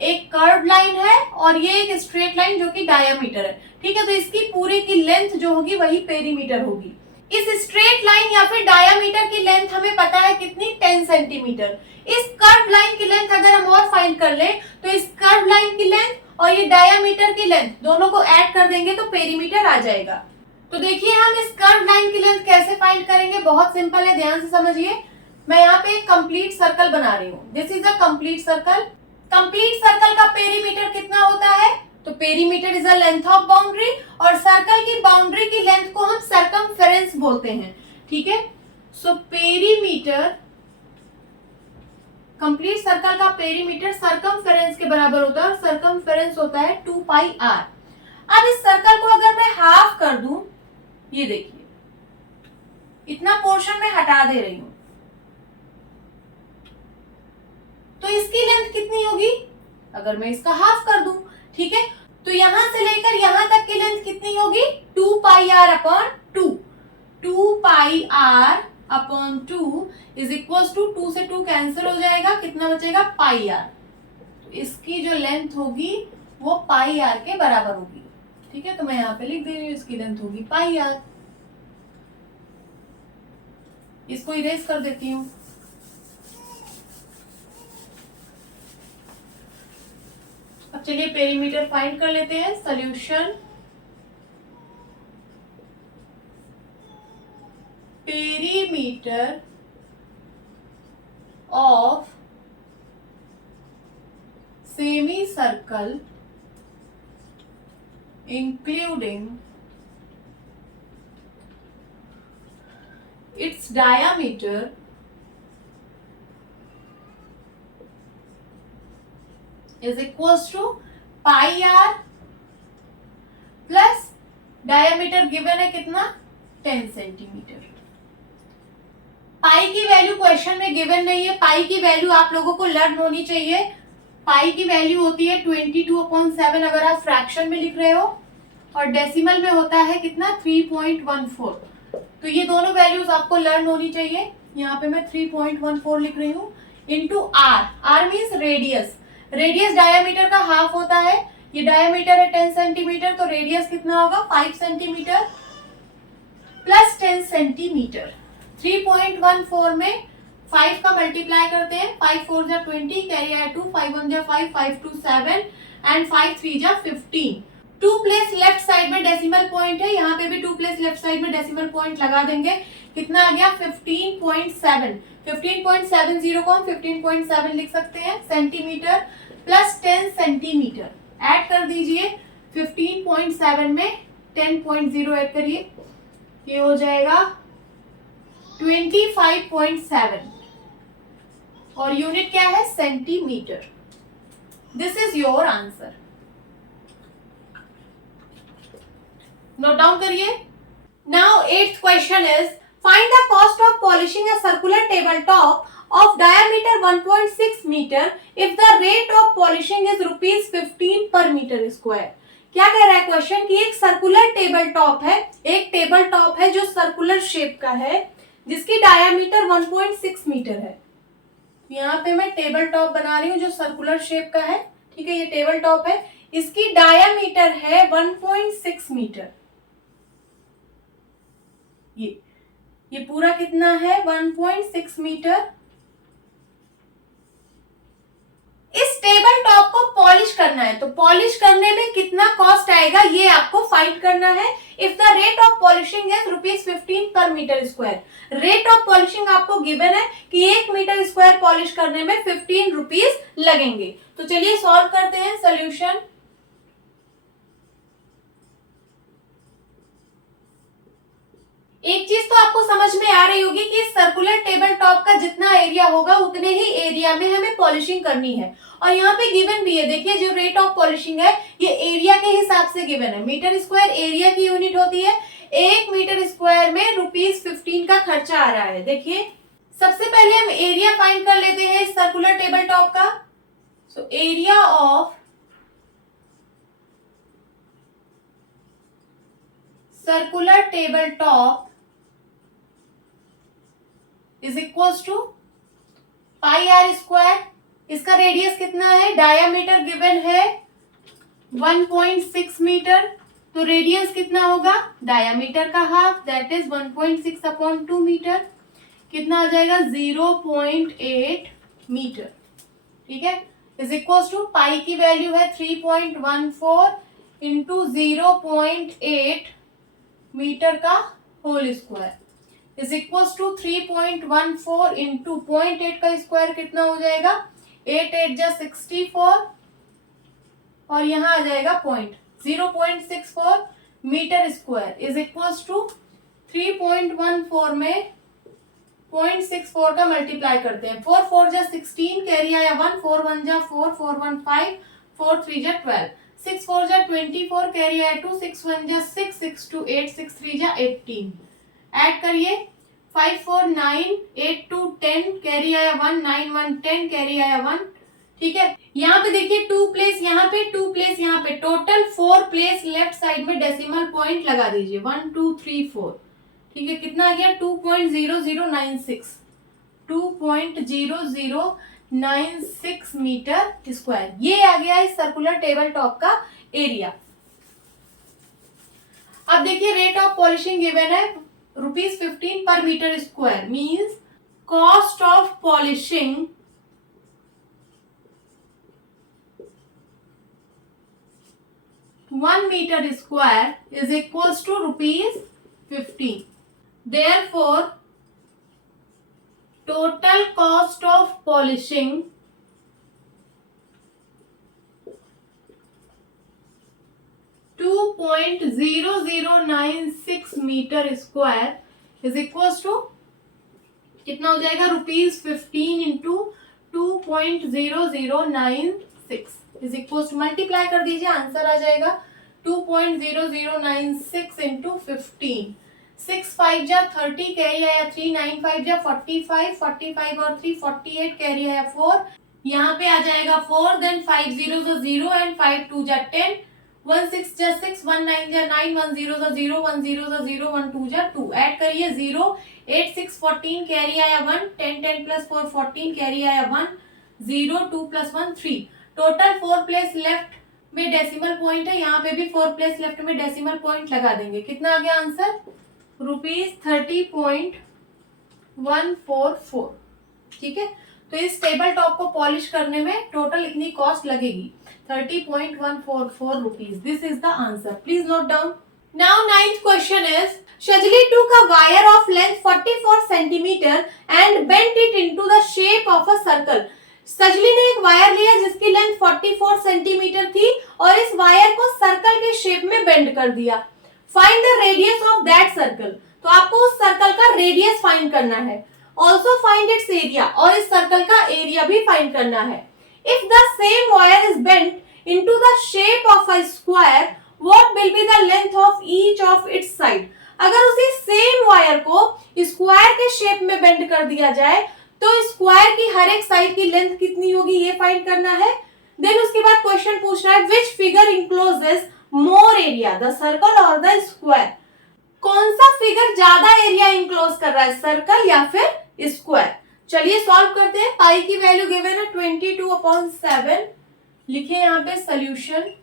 एक कर्व लाइन है और ये एक स्ट्रेट लाइन जो कि डायामीटर है, ठीक है। तो इसकी पूरे की लेंथ जो होगी वही पेरीमीटर होगी। इस स्ट्रेट लाइन या फिर डायामीटर की लेंथ हमें पता है कितनी? 10 सेंटीमीटर। इस कर्व लाइन की लेंथ अगर हम और फाइंड कर लें तो इस कर्व लाइन की लेंथ और ये डायामीटर की लेंथ दोनों को ऐड कर देंगे तो पेरीमीटर आ जाएगा। तो देखिए हम इस कर्व लाइन की लेंथ कैसे फाइंड करेंगे? बहुत सिंपल है, ध्यान से समझिए। मैं यहाँ पे एक कंप्लीट सर्कल बना रही हूँ। This is a complete circle. Complete circle का पेरीमीटर कितना होता है? तो perimeter is a length of boundary और सर्कल की बाउंड्री की लेंथ को हम सर्कमफेरेंस बोलते हैं, ठीक है। सो पेरीमीटर, कंप्लीट सर्कल का पेरीमीटर सर्कमफेरेंस के बराबर होता है और सर्कमफेरेंस होता है 2 पाई r। अब इस सर्कल को अगर मैं हाफ कर दूं, ये देखिए इतना पोर्शन मैं हटा दे रही हूं, तो इसकी लेंथ कितनी होगी? अगर मैं इसका हाफ कर दूं, ठीक है, तो यहां से लेकर यहां तक की लेंथ कितनी होगी? 2 pi r upon 2। 2 pi r upon 2 is equal to 2 से 2 कैंसिल हो जाएगा, कितना बचेगा? पाई r। तो इसकी जो लेंथ होगी वो पाई r के बराबर होगी, ठीक है। तो मैं यहाँ पे लिख दे रही हूँ इसकी लेंथ होगी पाई r। इसको इरेज कर देती हूँ। अब चलिए पेरीमीटर फाइंड कर लेते हैं। Solution, perimeter of semi circle including its diameter is equals to pi r plus diameter given है कितना? 10 सेंटीमीटर। पाई की वैल्यू क्वेश्चन में गिवन नहीं है। पाई की वैल्यू आप लोगों को लर्न होनी चाहिए। पाई की वैल्यू होती है 22/7 अगर आप फ्रैक्शन में लिख रहे हो, और डेसिमल में होता है कितना? 3.14। तो ये दोनों वैल्यूज आपको लर्न होनी चाहिए। यहाँ पे मैं 3.14 लिख रही हूँ into r. R means radius. Radius diameter का हाफ होता है। ये डायमीटर है 10 सेंटीमीटर, तो रेडियस कितना होगा? 5 सेंटीमीटर प्लस 10 सेंटीमीटर। 3.14 में 5 का मल्टीप्लाई करते हैं। 5 4 जा 20, कैरी आया 2, 5 1 जा 5, 5 2 7 एंड 5 3 जा 15। 2 प्लेस लेफ्ट साइड में डेसिमल पॉइंट है, यहाँ पे भी 2 प्लेस लेफ्ट साइड में डेसिमल पॉइंट लगा देंगे। कितना आ गया? 15.7। 15.70 को हम 15.7 लिख सकते हैं सेंटीमीटर प्लस 10 सेंटीमीटर। ऐड कर दीजिए 15.7 में 10.0 ऐड करिए, ये हो जाएगा 25.7 और यूनिट क्या है? Centimetre. This is your answer. Note down करिए। Now 8th question is find the cost of polishing a circular table top of diameter 1.6 meter if the rate of polishing is ₹15 per meter square। क्या कह रहा है question कि एक circular table top है, एक table top है जो सर्कुलर शेप का है जिसकी डायमीटर 1.6 मीटर है। यहाँ पे मैं टेबल टॉप बना रही हूँ जो सर्कुलर शेप का है, ठीक है। ये टेबल टॉप है, इसकी डायमीटर है 1.6 मीटर। ये पूरा कितना है? 1.6 मीटर। इस टेबल टॉप को पॉलिश करना है, तो पॉलिश करने में कितना कॉस्ट आएगा ये आपको फाइंड करना है। If the rate of polishing is ₹15 per metre square. Rate of polishing आपको गिवन है कि 1 मीटर स्क्वायर पॉलिश करने में ₹15 लगेंगे। तो चलिए सॉल्व करते हैं। सोल्यूशन, एक चीज तो आपको समझ में आ रही होगी कि सर्कुलर टेबल टॉप का जितना एरिया होगा उतने ही एरिया में हमें पॉलिशिंग करनी है। और यहाँ पे गिवन भी है, देखिए जो रेट ऑफ पॉलिशिंग है ये एरिया के हिसाब हिसाब से गिवन है। मीटर स्क्वायर एरिया की यूनिट होती है, 1 मीटर स्क्वायर में ₹15 का खर्चा आ रहा है। देखिए सबसे पहले हम एरिया फाइंड कर लेते हैं इस सर्कुलर टेबल टॉप का। So area of circular table top is equals to pi are square. इसका रेडियस कितना है, डायामीटर गिवन है 1.6 मीटर, तो रेडियस कितना होगा, डायामीटर का half that is 1.6 upon 2 metre, कितना आ जाएगा 0.8 मीटर। ठीक है, इज इक्वल्स टू पाई की वैल्यू है 3.14 इंटू 0.8 मीटर का whole square is equals to 3.14 into 0.8 का स्क्वायर कितना हो जाएगा, 8 8 जा 64 और यहाँ आ जाएगा 0.64 metre square is equals to 3.14 में 0.64 का मल्टीप्लाई करते हैं। 4 4 जा 16 कैरी आया 1, 4 1 जा 4, 4 1 5, 4 3 जा 12, 6 4 जा 24 कैरी आया 2, 6 1 जा 6, 6 2 8, 6 3 जा 18। ऐड करिए 5 4 9, 8 2 10 कैरी आया 1, 9 1 10 कैरी आया 1। ठीक है, यहाँ पे देखिए 2 प्लेस यहाँ पे, 2 प्लेस यहाँ पे, टोटल 4 प्लेस लेफ्ट साइड में डेसिमल पॉइंट लगा दीजिए 1 2 3 4। ठीक है, कितना आ गया 2.0096, 2.0096 मीटर स्क्वायर। ये आ गया इस सर्कुलर टेबल टॉप का एरिया। अब देखिए रेट ऑफ पॉलिशिंग गिवन है ₹15 per metre square, means cost of polishing one metre square is equals to ₹15। Therefore, total cost of polishing (2.0096 metre square is equals to कितना हो जाएगा, ₹15 into 2.0096 is equals to, multiply कर दीजिए answer आ जाएगा 2.0096 into 15। 6 5 जा 30 carry आया 3, 9 5 जा 45, 45 और 3 48 कैरी आया 4, यहाँ पे आ जाएगा 4, देन 5 0 जा 0 एंड 5 2 जा 10, 1 6 जा 6, 1 9 जा 9, 1 0 जा 0, 1 0 जा 0, 1 2 जा 2। ऐड करिए 0 8 6 14 कैरी आया 1, 10 10 प्लस 4 14 कैरी आया 1, 0 2 प्लस 1 3। टोटल 4 प्लेस लेफ्ट में डेसिमल पॉइंट है, यहाँ पे भी 4 प्लेस लेफ्ट में डेसिमल पॉइंट लगा देंगे। कितना आ गया आंसर, ₹30.144। ठीक है, तो इस टेबल टॉप को पॉलिश करने में टोटल इतनी कॉस्ट लगेगी, ₹30.144। This is the answer, please note down. Now 9th question is, Shajli took a wire of length 44 centimeter and bent it into the shape of a circle. सजली ने एक wire लिया जिसकी length 44 centimetre थी और इस wire को circle के शेप में बेंड कर दिया। Find the radius of that circle, तो आपको उस सर्कल का रेडियस फाइंड करना है। ऑल्सो फाइंड इट्स एरिया, और इस सर्कल का एरिया भी फाइंड करना है। If the same wire is bent into the shape of a square, what will be the length of each of its side. अगर उसी सेम वायर को square के शेप में बेंड कर दिया जाए तो स्क्वायर की हर एक साइड की लेंथ कितनी होगी, ये फाइंड करना है। देन उसके बाद क्वेश्चन पूछ रहा है which figure encloses more area, the circle और द स्क्वायर। कौन सा फिगर ज्यादा एरिया इंक्लोज कर रहा है, सर्कल या फिर स्क्वायर। चलिए सॉल्व करते हैं। पाई की वैल्यू गिवन है 22/7। लिखे यहाँ पे सोल्यूशन।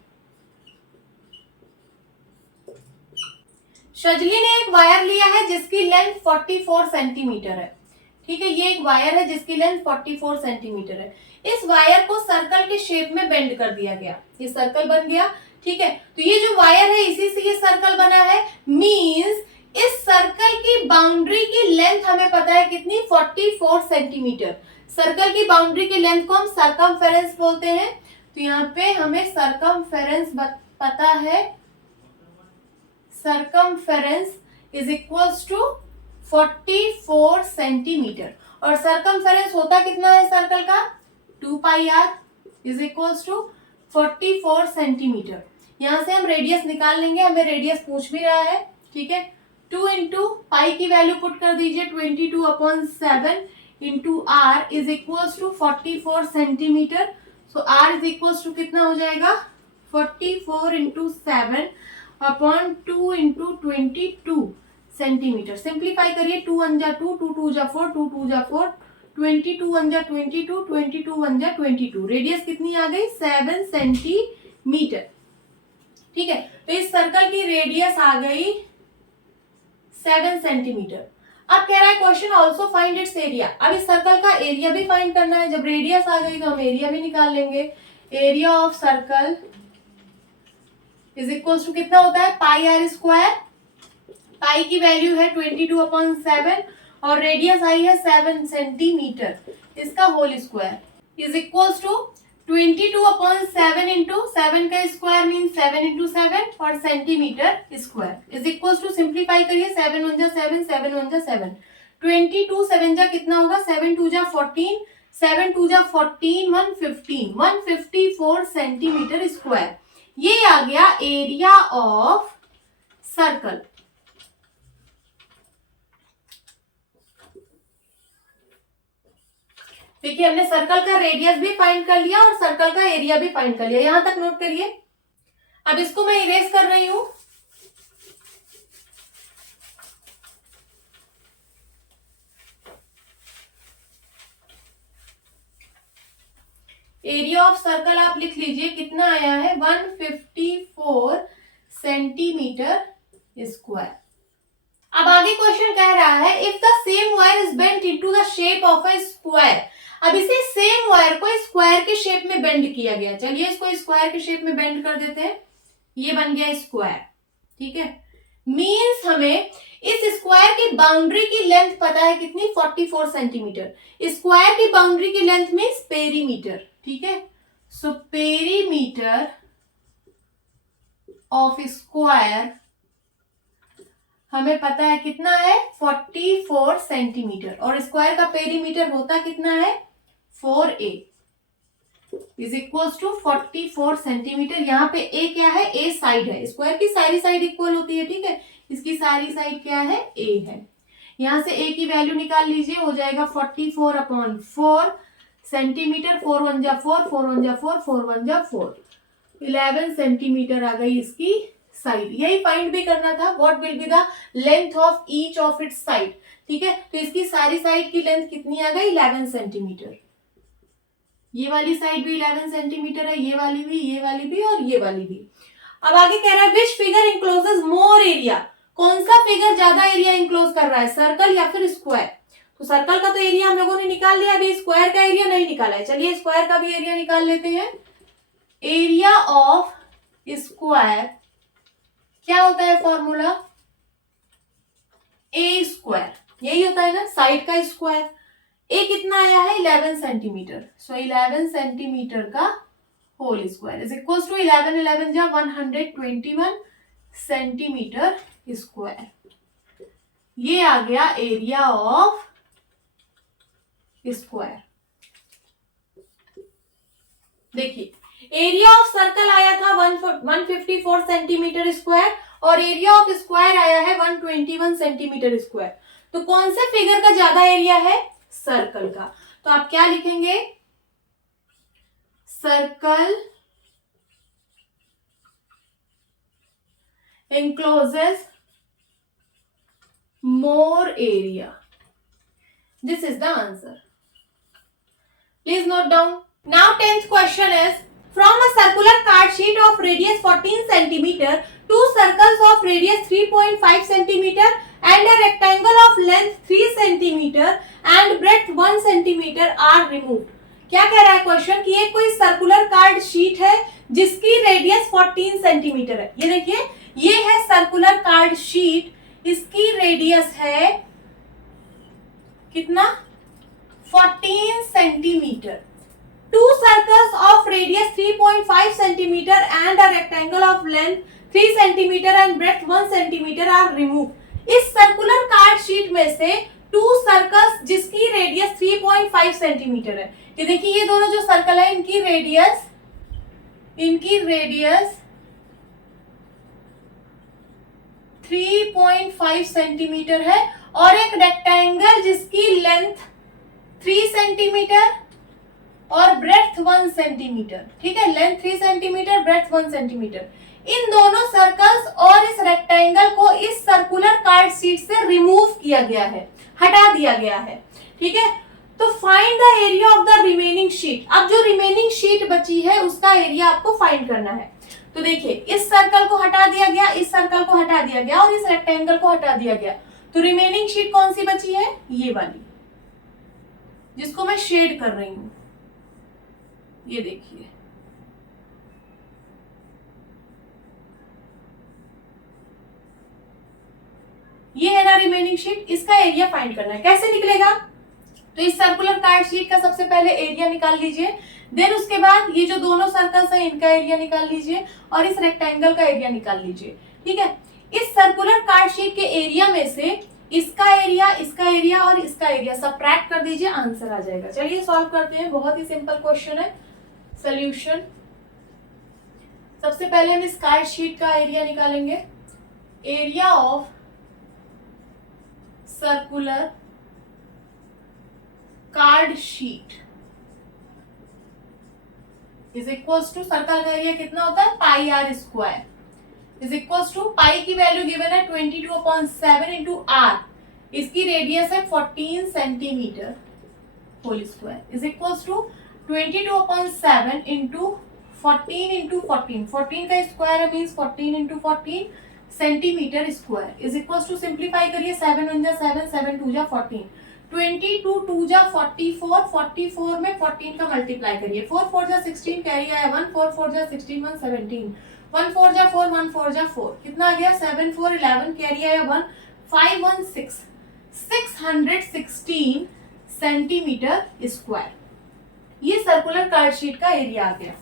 शजली ने एक वायर लिया है जिसकी लेंथ 44 सेंटीमीटर है। ठीक है, ये एक वायर है जिसकी लेंथ 44 सेंटीमीटर है। इस वायर को सर्कल के शेप में बेंड कर दिया गया, ये सर्कल बन गया। ठीक है, तो ये जो वायर है इसी से ये सर्कल बना है, मींस इस सर्कल की बाउंड्री की लेंथ हमें पता है कितनी, 44 सेंटीमीटर। सर्कल की बाउंड्री की लेंथ को हम सर्कमफेरेंस बोलते हैं। तो यहाँ पे हमें सर्कमफेरेंस पता है, circumference is equals to 44 centimetre. और सर्कमफेरेंस होता कितना है सर्कल का, 2 pi r is equals to 44 centimetre. यहाँ से हम रेडियस निकाल लेंगे, हमें रेडियस पूछ भी रहा है, ठीक है। 2 इंटू पाई की वैल्यू पुट कर दीजिए, 22/7 into r is equals to 44 centimetre. So are is equals to कितना हो जाएगा, 44 इंटू 7/2 इंटू 22 सेंटीमीटर। सिंप्लीफाई करिए, 2 1 जा 2, 2 2 जा 4, 2 2 जा 4, 22 1 जा 22, 22 1 जा 22। रेडियस कितनी आ गई, 7 सेंटीमीटर, ठीक है। तो इस सर्कल की रेडियस आ गई 7 सेंटीमीटर। अब कह रहा है question also find its area. अब इस सर्कल का एरिया भी फाइंड करना है। जब रेडियस आ गई तो हम एरिया भी निकाल लेंगे। Area of circle is equal to कितना होता है, पाई आर स्क्वायर। पाई की वैल्यू है 22/7 और रेडियस आई है 7 सेंटीमीटर, इसका whole square is equal to 22/7 into 7 का स्क्वायर मीन 7 इंटू 7 और centimetre square is equal to, simplify करिए, 7 1 जा 7, 7 1 जा 7, 22 7 जा कितना होगा, 7 2 जा 14, 7 2 जा 14, 154 सेंटीमीटर स्क्वायर। ये आ गया एरिया ऑफ सर्कल। देखिए हमने सर्कल का रेडियस भी फाइंड कर लिया और सर्कल का एरिया भी फाइंड कर लिया, यहां तक नोट करिए। अब इसको मैं इरेज कर रही हूं। एरिया ऑफ सर्कल आप लिख लीजिए, कितना आया है, 154 सेंटीमीटर स्क्वायर। अब आगे क्वेश्चन कह रहा है, if the same wire is bent into the shape of a square. अब इसे सेम वायर को स्क्वायर के शेप में बेंड किया गया, चलिए इसको स्क्वायर के शेप में बेंड कर देते हैं, ये बन गया स्क्वायर, ठीक है। मीन्स हमें इस स्क्वायर की बाउंड्री की लेंथ पता है कितनी, 44 सेंटीमीटर। स्क्वायर की बाउंड्री की लेंथ मीन्स पेरीमीटर, ठीक है। सो पेरीमीटर ऑफ स्क्वायर हमें पता है कितना है, 44 सेंटीमीटर, और स्क्वायर का पेरीमीटर होता कितना है, 4a is equal to 44 centimetre. यहाँ पे a क्या है, a साइड है, स्क्वायर की सारी साइड इक्वल होती है, ठीक है। इसकी सारी साइड क्या है, a है। यहाँ से a की वैल्यू निकाल लीजिए, हो जाएगा 44/4 सेंटीमीटर, 4 1 जा 4, 4 1 जा 4, 4 1 जा 4, 11 सेंटीमीटर आ गई इसकी साइड। यही फाइंड भी करना था, what will be the length of each of its side, ठीक है। तो इसकी सारी साइड की लेंथ कितनी आ गई, 11 सेंटीमीटर। ये वाली साइड भी 11 सेंटीमीटर है, ये वाली भी, ये वाली भी और ये वाली भी। अब आगे कह रहा है, which figure encloses more area. कौन सा फिगर ज्यादा एरिया इंक्लोज कर रहा है, सर्कल या फिर स्क्वायर। तो सर्कल का तो एरिया हम लोगों ने निकाल लिया, अभी स्क्वायर का एरिया नहीं निकाला है। चलिए स्क्वायर का भी एरिया निकाल लेते हैं। एरिया ऑफ स्क्वायर क्या होता है फॉर्मूला, ए स्क्वायर, यही होता है ना, साइड का स्क्वायर। ए कितना आया है, 11 सेंटीमीटर। सो 11 सेंटीमीटर का whole square is equal to 11 11 जा 121 सेंटीमीटर स्क्वायर। ये आ गया एरिया ऑफ स्क्वायर। देखिए एरिया ऑफ सर्कल आया था 154 सेंटीमीटर स्क्वायर और एरिया ऑफ स्क्वायर आया है 121 सेंटीमीटर स्क्वायर। तो कौन से फिगर का ज्यादा एरिया है, सर्कल का। तो आप क्या लिखेंगे, circle encloses more area. This is the answer. Please note down. Now 10th question is, from a circular card sheet of radius 14 cm, two circles of radius 3.5 cm and a rectangle of length 3 cm and breadth 1 cm are removed. क्या कह रहा है question कि ये कोई circular card sheet है जिसकी radius 14 centimetre है। ये देखिए ये है सर्कुलर कार्ड शीट, इसकी रेडियस है कितना, 14 centimetre. Two circles of radius 3.5 centimeter and a rectangle of length 3 centimeter and breadth 1 centimeter are removed. इस सर्कुलर कार्ड शीट में से टू सर्कल्स जिसकी रेडियस 3.5 सेंटीमीटर है, ये देखिए ये दोनों जो सर्कल है इनकी रेडियस 3.5 सेंटीमीटर है, और एक रेक्टेंगल जिसकी लेंथ 3 सेंटीमीटर और ब्रेड्थ 1 सेंटीमीटर, ठीक है, लेंथ 3 सेंटीमीटर, ब्रेड्थ 1 सेंटीमीटर, इन दोनों सर्कल्स और इस रेक्टेंगल को इस सर्कुलर कार्ड शीट से रिमूव किया गया है, हटा दिया गया है, ठीक है। तो find the area of the remaining sheet. अब जो रिमेनिंग शीट बची है उसका एरिया आपको फाइंड करना है। तो देखिए, इस सर्कल को हटा दिया गया, इस सर्कल को हटा दिया गया और इस रेक्टेंगल को हटा दिया गया, तो रिमेनिंग शीट कौन सी बची है? ये वाली, जिसको मैं शेड कर रही हूं, ये देखिए, ये है ना रिमेनिंग शीट। इसका एरिया फाइंड करना है। कैसे निकलेगा? तो इस सर्कुलर कार्ड शीट का सबसे पहले एरिया निकाल लीजिए, देन उसके बाद ये जो दोनों सर्कल्स हैं इनका एरिया निकाल लीजिए और इस रेक्टेंगल का एरिया निकाल लीजिए, ठीक है। इस सर्कुलर कार्ड शीट के एरिया में से इसका एरिया, इसका एरिया और इसका एरिया सबट्रैक्ट कर दीजिए, आंसर आ जाएगा। चलिए सॉल्व करते हैं, बहुत ही सिंपल क्वेश्चन है। सॉल्यूशन, सबसे पहले हम इस कार्ड शीट का एरिया निकालेंगे। Area of circular card sheet is equals to, circle का एरिया कितना होता है? Pi are square is equals to, pi की वैल्यू गिवन है 22/7 इंटू आर, इसकी रेडियस है 14 centimetre whole square is equals to 22/7 into 14 into 14, 14 का स्क्वायर है means 14 into 14 centimetre square is equals to, simplify करिए, 7 1 जा 7, 7 2 जा 14, 22 2 जा 44, 44 में 14 का मल्टीप्लाई करिए, 4 4 जा 16, कैरी आया 1, 4 4 जा 16, 1 17, 1 4 जा 4, 1 4 जा 4, कितना आ गया? 7 4 11, कैरी आया 1, 5 1 6, 616 सेंटीमीटर स्क्वायर, ये सर्कुलर कार्ड शीट का एरिया आ गया।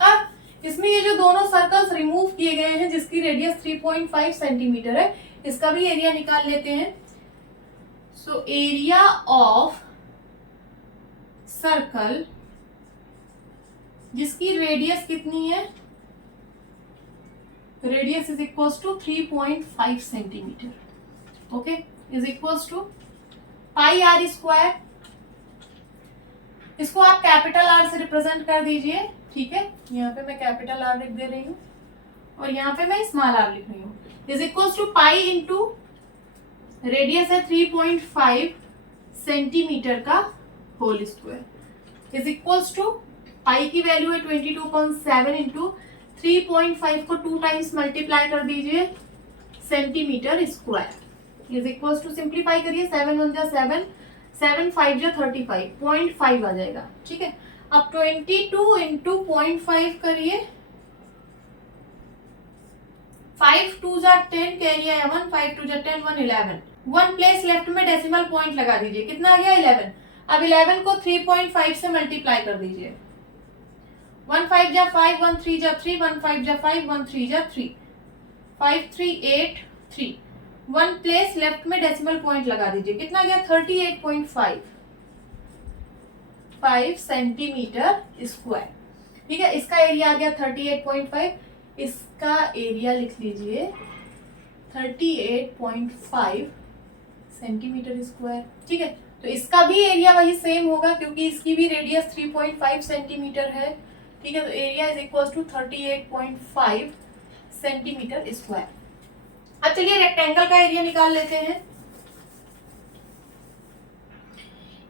अब इसमें ये जो दोनों सर्कल्स रिमूव किए गए हैं जिसकी रेडियस 3.5 सेंटीमीटर है, इसका भी एरिया निकाल लेते हैं। सो एरिया ऑफ सर्कल जिसकी रेडियस कितनी है? Radius is equals to 3.5 centimetre, okay, is equals to pi are square, इसको आप कैपिटल आर से रिप्रेजेंट कर दीजिए, ठीक है, यहाँ पे मैं कैपिटल आर लिख दे रही हूँ और यहाँ पे मैं स्मॉल आर लिख रही हूँ, is equals to pi into radius है 3.5 सेंटीमीटर का whole square is equals to, pi की वैल्यू है 22.7 इंटू 3.5 को 2 टाइम्स मल्टीप्लाई कर दीजिए centimetre square is equals to, simplify करिए, 7 1 जा 7, 7 5 जा 35, 0.5 आ जाएगा, ठीक है। अब 22 इंटू 0.5 करिए, 5 2 जा 10, कैरी आया 1, 5 2 जा 10, 1 11, 1 प्लेस लेफ्ट में डेसिमल पॉइंट लगा दीजिए, कितना आ गया? 11। अब 11 को 3.5 से मल्टीप्लाई कर दीजिए, 1 5 जा 5, 1 3 जा 3, 1 5 जा 5, 1 3 जा 3, 5 3 8 3, 1 प्लेस लेफ्ट में डेसिमल पॉइंट लगा दीजिए, कितना गया? 38.5 सेंटीमीटर स्क्वायर, ठीक है। इसका एरिया आ गया 38.5, इसका एरिया लिख लीजिए 38.5 सेंटीमीटर स्क्वायर, ठीक है। तो इसका भी एरिया वही सेम होगा क्योंकि इसकी भी रेडियस 3.5 सेंटीमीटर है, ठीक है। तो area is equal to 38.5 centimetre square. अब चलिए रेक्टेंगल का एरिया निकाल लेते हैं।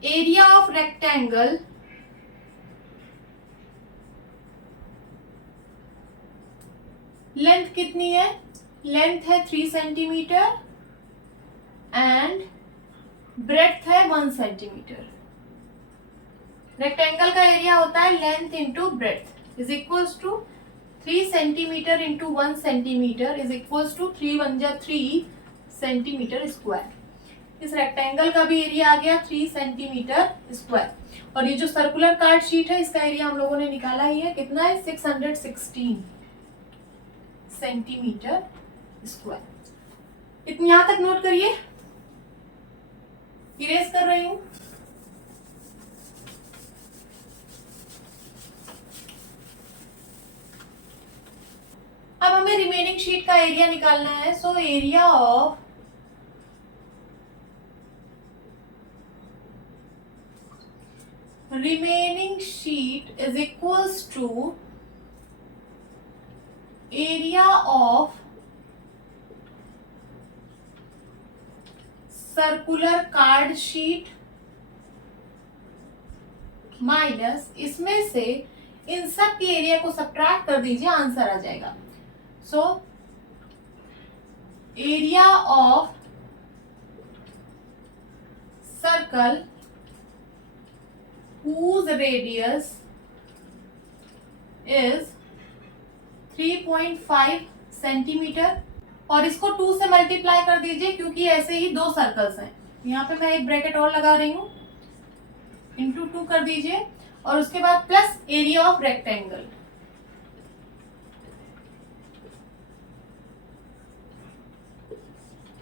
एरिया ऑफ रेक्टेंगल लेंथ कितनी है? लेंथ है 3 सेंटीमीटर एंड ब्रेड्थ है 1 सेंटीमीटर। रेक्टेंगल का एरिया होता है length into breadth is equals to 3 centimetre into 1 centimetre is equals to 3 1 जा 3 सेंटीमीटर स्क्वायर। इस रेक्टेंगल का भी एरिया आ गया 3 सेंटीमीटर स्क्वायर। और ये जो सर्कुलर कार्ड शीट है इसका एरिया हम लोगों ने निकाला ही है, कितना है? 616 सेंटीमीटर स्क्वायर। इतनी यहां तक नोट करिए, इरेज कर रही हूं। अब हमें रिमेनिंग शीट का एरिया निकालना है। So area of remaining sheet is equals to area of circular card sheet minus, इसमें से इन सब के एरिया को सब्ट्रैक्ट कर दीजिए, आंसर आ जाएगा। सो area of circle whose radius is 3.5 centimetre, और इसको 2 से मल्टीप्लाई कर दीजिए क्योंकि ऐसे ही 2 सर्कल्स हैं। यहाँ पे मैं एक ब्रैकेट और लगा रही हूँ, इंटू 2 कर दीजिए, और उसके बाद प्लस एरिया ऑफ रेक्टेंगल।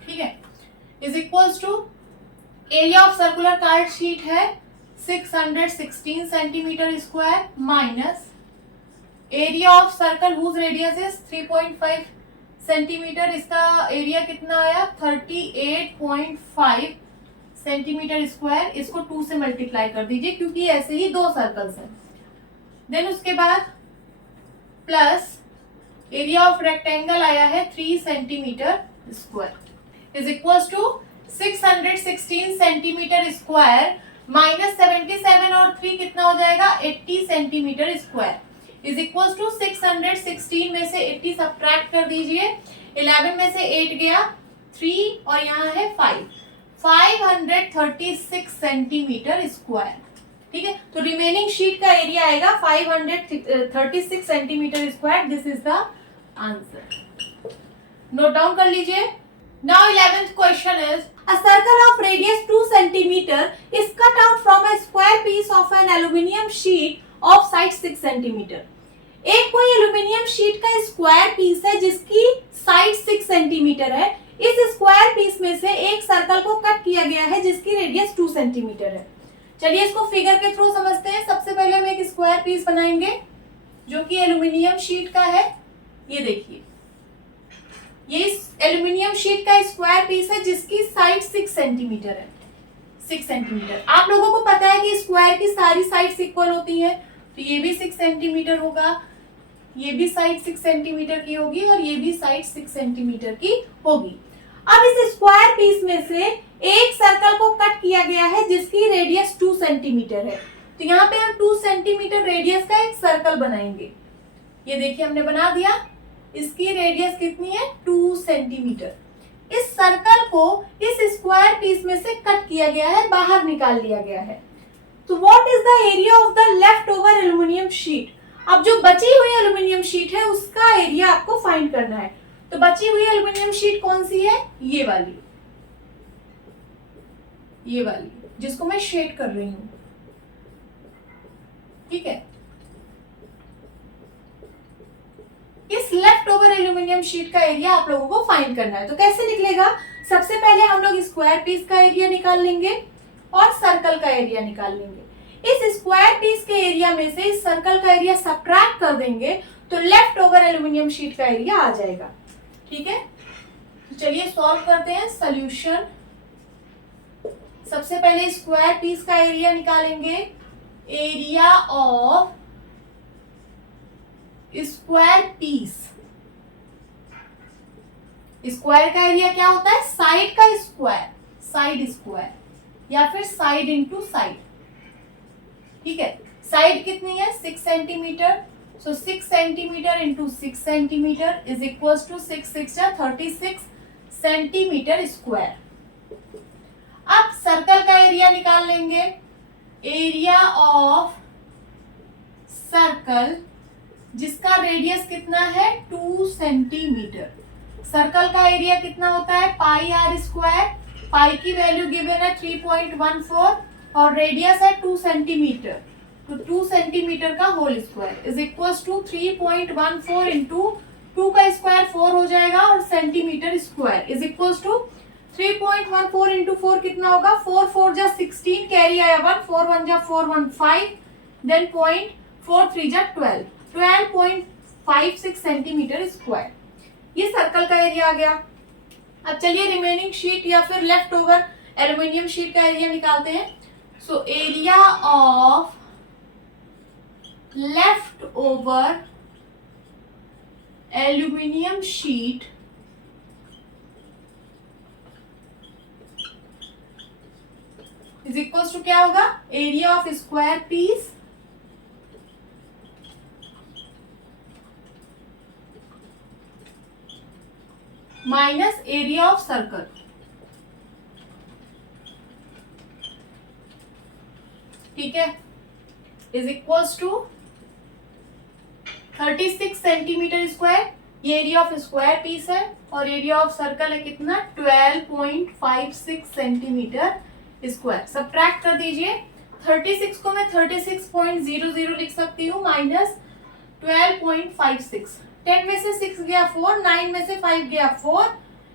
ठीक है, is equals to area of circular card sheet है 616 centimetre square minus area of circle whose radius is 3.5 centimetre. इसका एरिया कितना आया 38.5 सेंटीमीटर स्क्वायर। इसको 2 से मल्टीप्लाई कर दीजिए क्योंकि ऐसे ही 2 सर्कल्स हैं। देन उसके बाद प्लस एरिया ऑफ रेक्टेंगल आया है 3 centimetre square is equals to 616 centimetre square minus 77 और 3 कितना हो जाएगा 80 centimetre square is equal to 616 में से 80 सब्ट्रैक्ट कर दीजिए, 11 में से 8 गया 3 और यहाँ है 536 सेंटीमीटर स्क्वायर। ठीक है, तो रिमेनिंग शीट का एरिया आएगा 536 centimetre square. This is the answer. Note down कर लीजिए। Now 11th question is a circle of radius 2 centimeter is cut out from a square piece of an aluminium sheet of side 6 centimeter. एक कोई aluminium sheet का square piece है जिसकी side 6 centimetre है। इस square piece में से एक सर्कल को कट किया गया है जिसकी रेडियस 2 सेंटीमीटर है। चलिए इसको फिगर के थ्रू समझते हैं। सबसे पहले हम एक स्क्वायर पीस बनाएंगे जो कि एल्यूमिनियम शीट का है। ये देखिए, ये एल्यूमिनियम शीट का स्क्वायर पीस है जिसकी साइड 6 सेंटीमीटर है। 6 सेंटीमीटर। आप लोगों को पता है कि स्क्वायर की सारी साइड्स इक्वल होती हैं, तो ये भी 6 सेंटीमीटर होगा, ये भी साइड 6 सेंटीमीटर की होगी और ये भी साइड 6 सेंटीमीटर की होगी। अब इस स्क्वायर पीस में से एक सर्कल को कट किया गया है जिसकी रेडियस 2 सेंटीमीटर है। तो यहाँ पे हम 2 सेंटीमीटर रेडियस का एक सर्कल बनाएंगे। ये देखिए हमने बना दिया। इसकी रेडियस कितनी है 2 सेंटीमीटर। इस सर्कल को इस स्क्वायर पीस में से कट किया गया है, बाहर निकाल लिया गया है। तो what is the area of the left over aluminium sheet. अब जो बची हुई एल्यूमिनियम शीट है उसका एरिया आपको फाइंड करना है। तो बची हुई एल्यूमिनियम शीट कौन सी है, ये वाली जिसको मैं शेड कर रही हूं। ठीक है, इस लेफ्ट ओवर एल्यूमिनियम शीट का एरिया आप लोगों को फाइंड करना है। तो कैसे निकलेगा, सबसे पहले हम लोग स्क्वायर पीस का एरिया निकाल लेंगे और सर्कल का एरिया निकाल लेंगे। इस स्क्वायर पीस के एरिया में से इस सर्कल का एरिया सब्ट्रैक्ट कर देंगे तो लेफ्ट ओवर एल्यूमिनियम शीट का एरिया आ जाएगा। ठीक है, तो चलिए सॉल्व करते हैं। सॉल्यूशन, सबसे पहले स्क्वायर पीस का एरिया निकालेंगे। Area of square piece, square का एरिया क्या होता है, साइड का स्क्वायर, साइड स्क्वायर या फिर साइड इंटू साइड। ठीक है, साइड कितनी है 6 centimetre. So 6 centimetre into 6 centimetre is equal to 6 या 36 सेंटीमीटर स्क्वायर। अब सर्कल का एरिया निकाल लेंगे। एरिया ऑफ सर्कल जिसका रेडियस कितना है 2 सेंटीमीटर। सर्कल का एरिया कितना होता है पाई आर स्क्वायर। पाई की वैल्यू गिवन है 3.14 और रेडियस है 2 सेंटीमीटर। तो 2 सेंटीमीटर का whole square is equal to 3.14 into 2 का स्क्वायर 4 हो जाएगा और centimetre square is equal to 3.14 into 4 कितना होगा 4 4 जा 16 कैरी आया 1 4 1 जा 4 1 5 देन 0.43 जा 12 12.56 सेंटीमीटर स्क्वायर। सर्कल का एरिया आ गया। अब चलिए रिमेनिंग शीट या फिर लेफ्ट ओवर एल्यूमिनियम शीट का एरिया निकालते हैं। So area of left over aluminium sheet is equal to क्या होगा, area of square piece minus area of circle. ठीक है, is equals to 36 centimetre square. ये एरिया ऑफ स्क्वायर पीस है और एरिया ऑफ सर्कल है कितना, 12.56 सेंटीमीटर स्क्वायर। सब्ट्रैक्ट कर दीजिए, 36 को मैं 36.00 लिख सकती हूँ माइनस 12.56। 10 में से 6 गया 4, 9 में से 5 गया 4,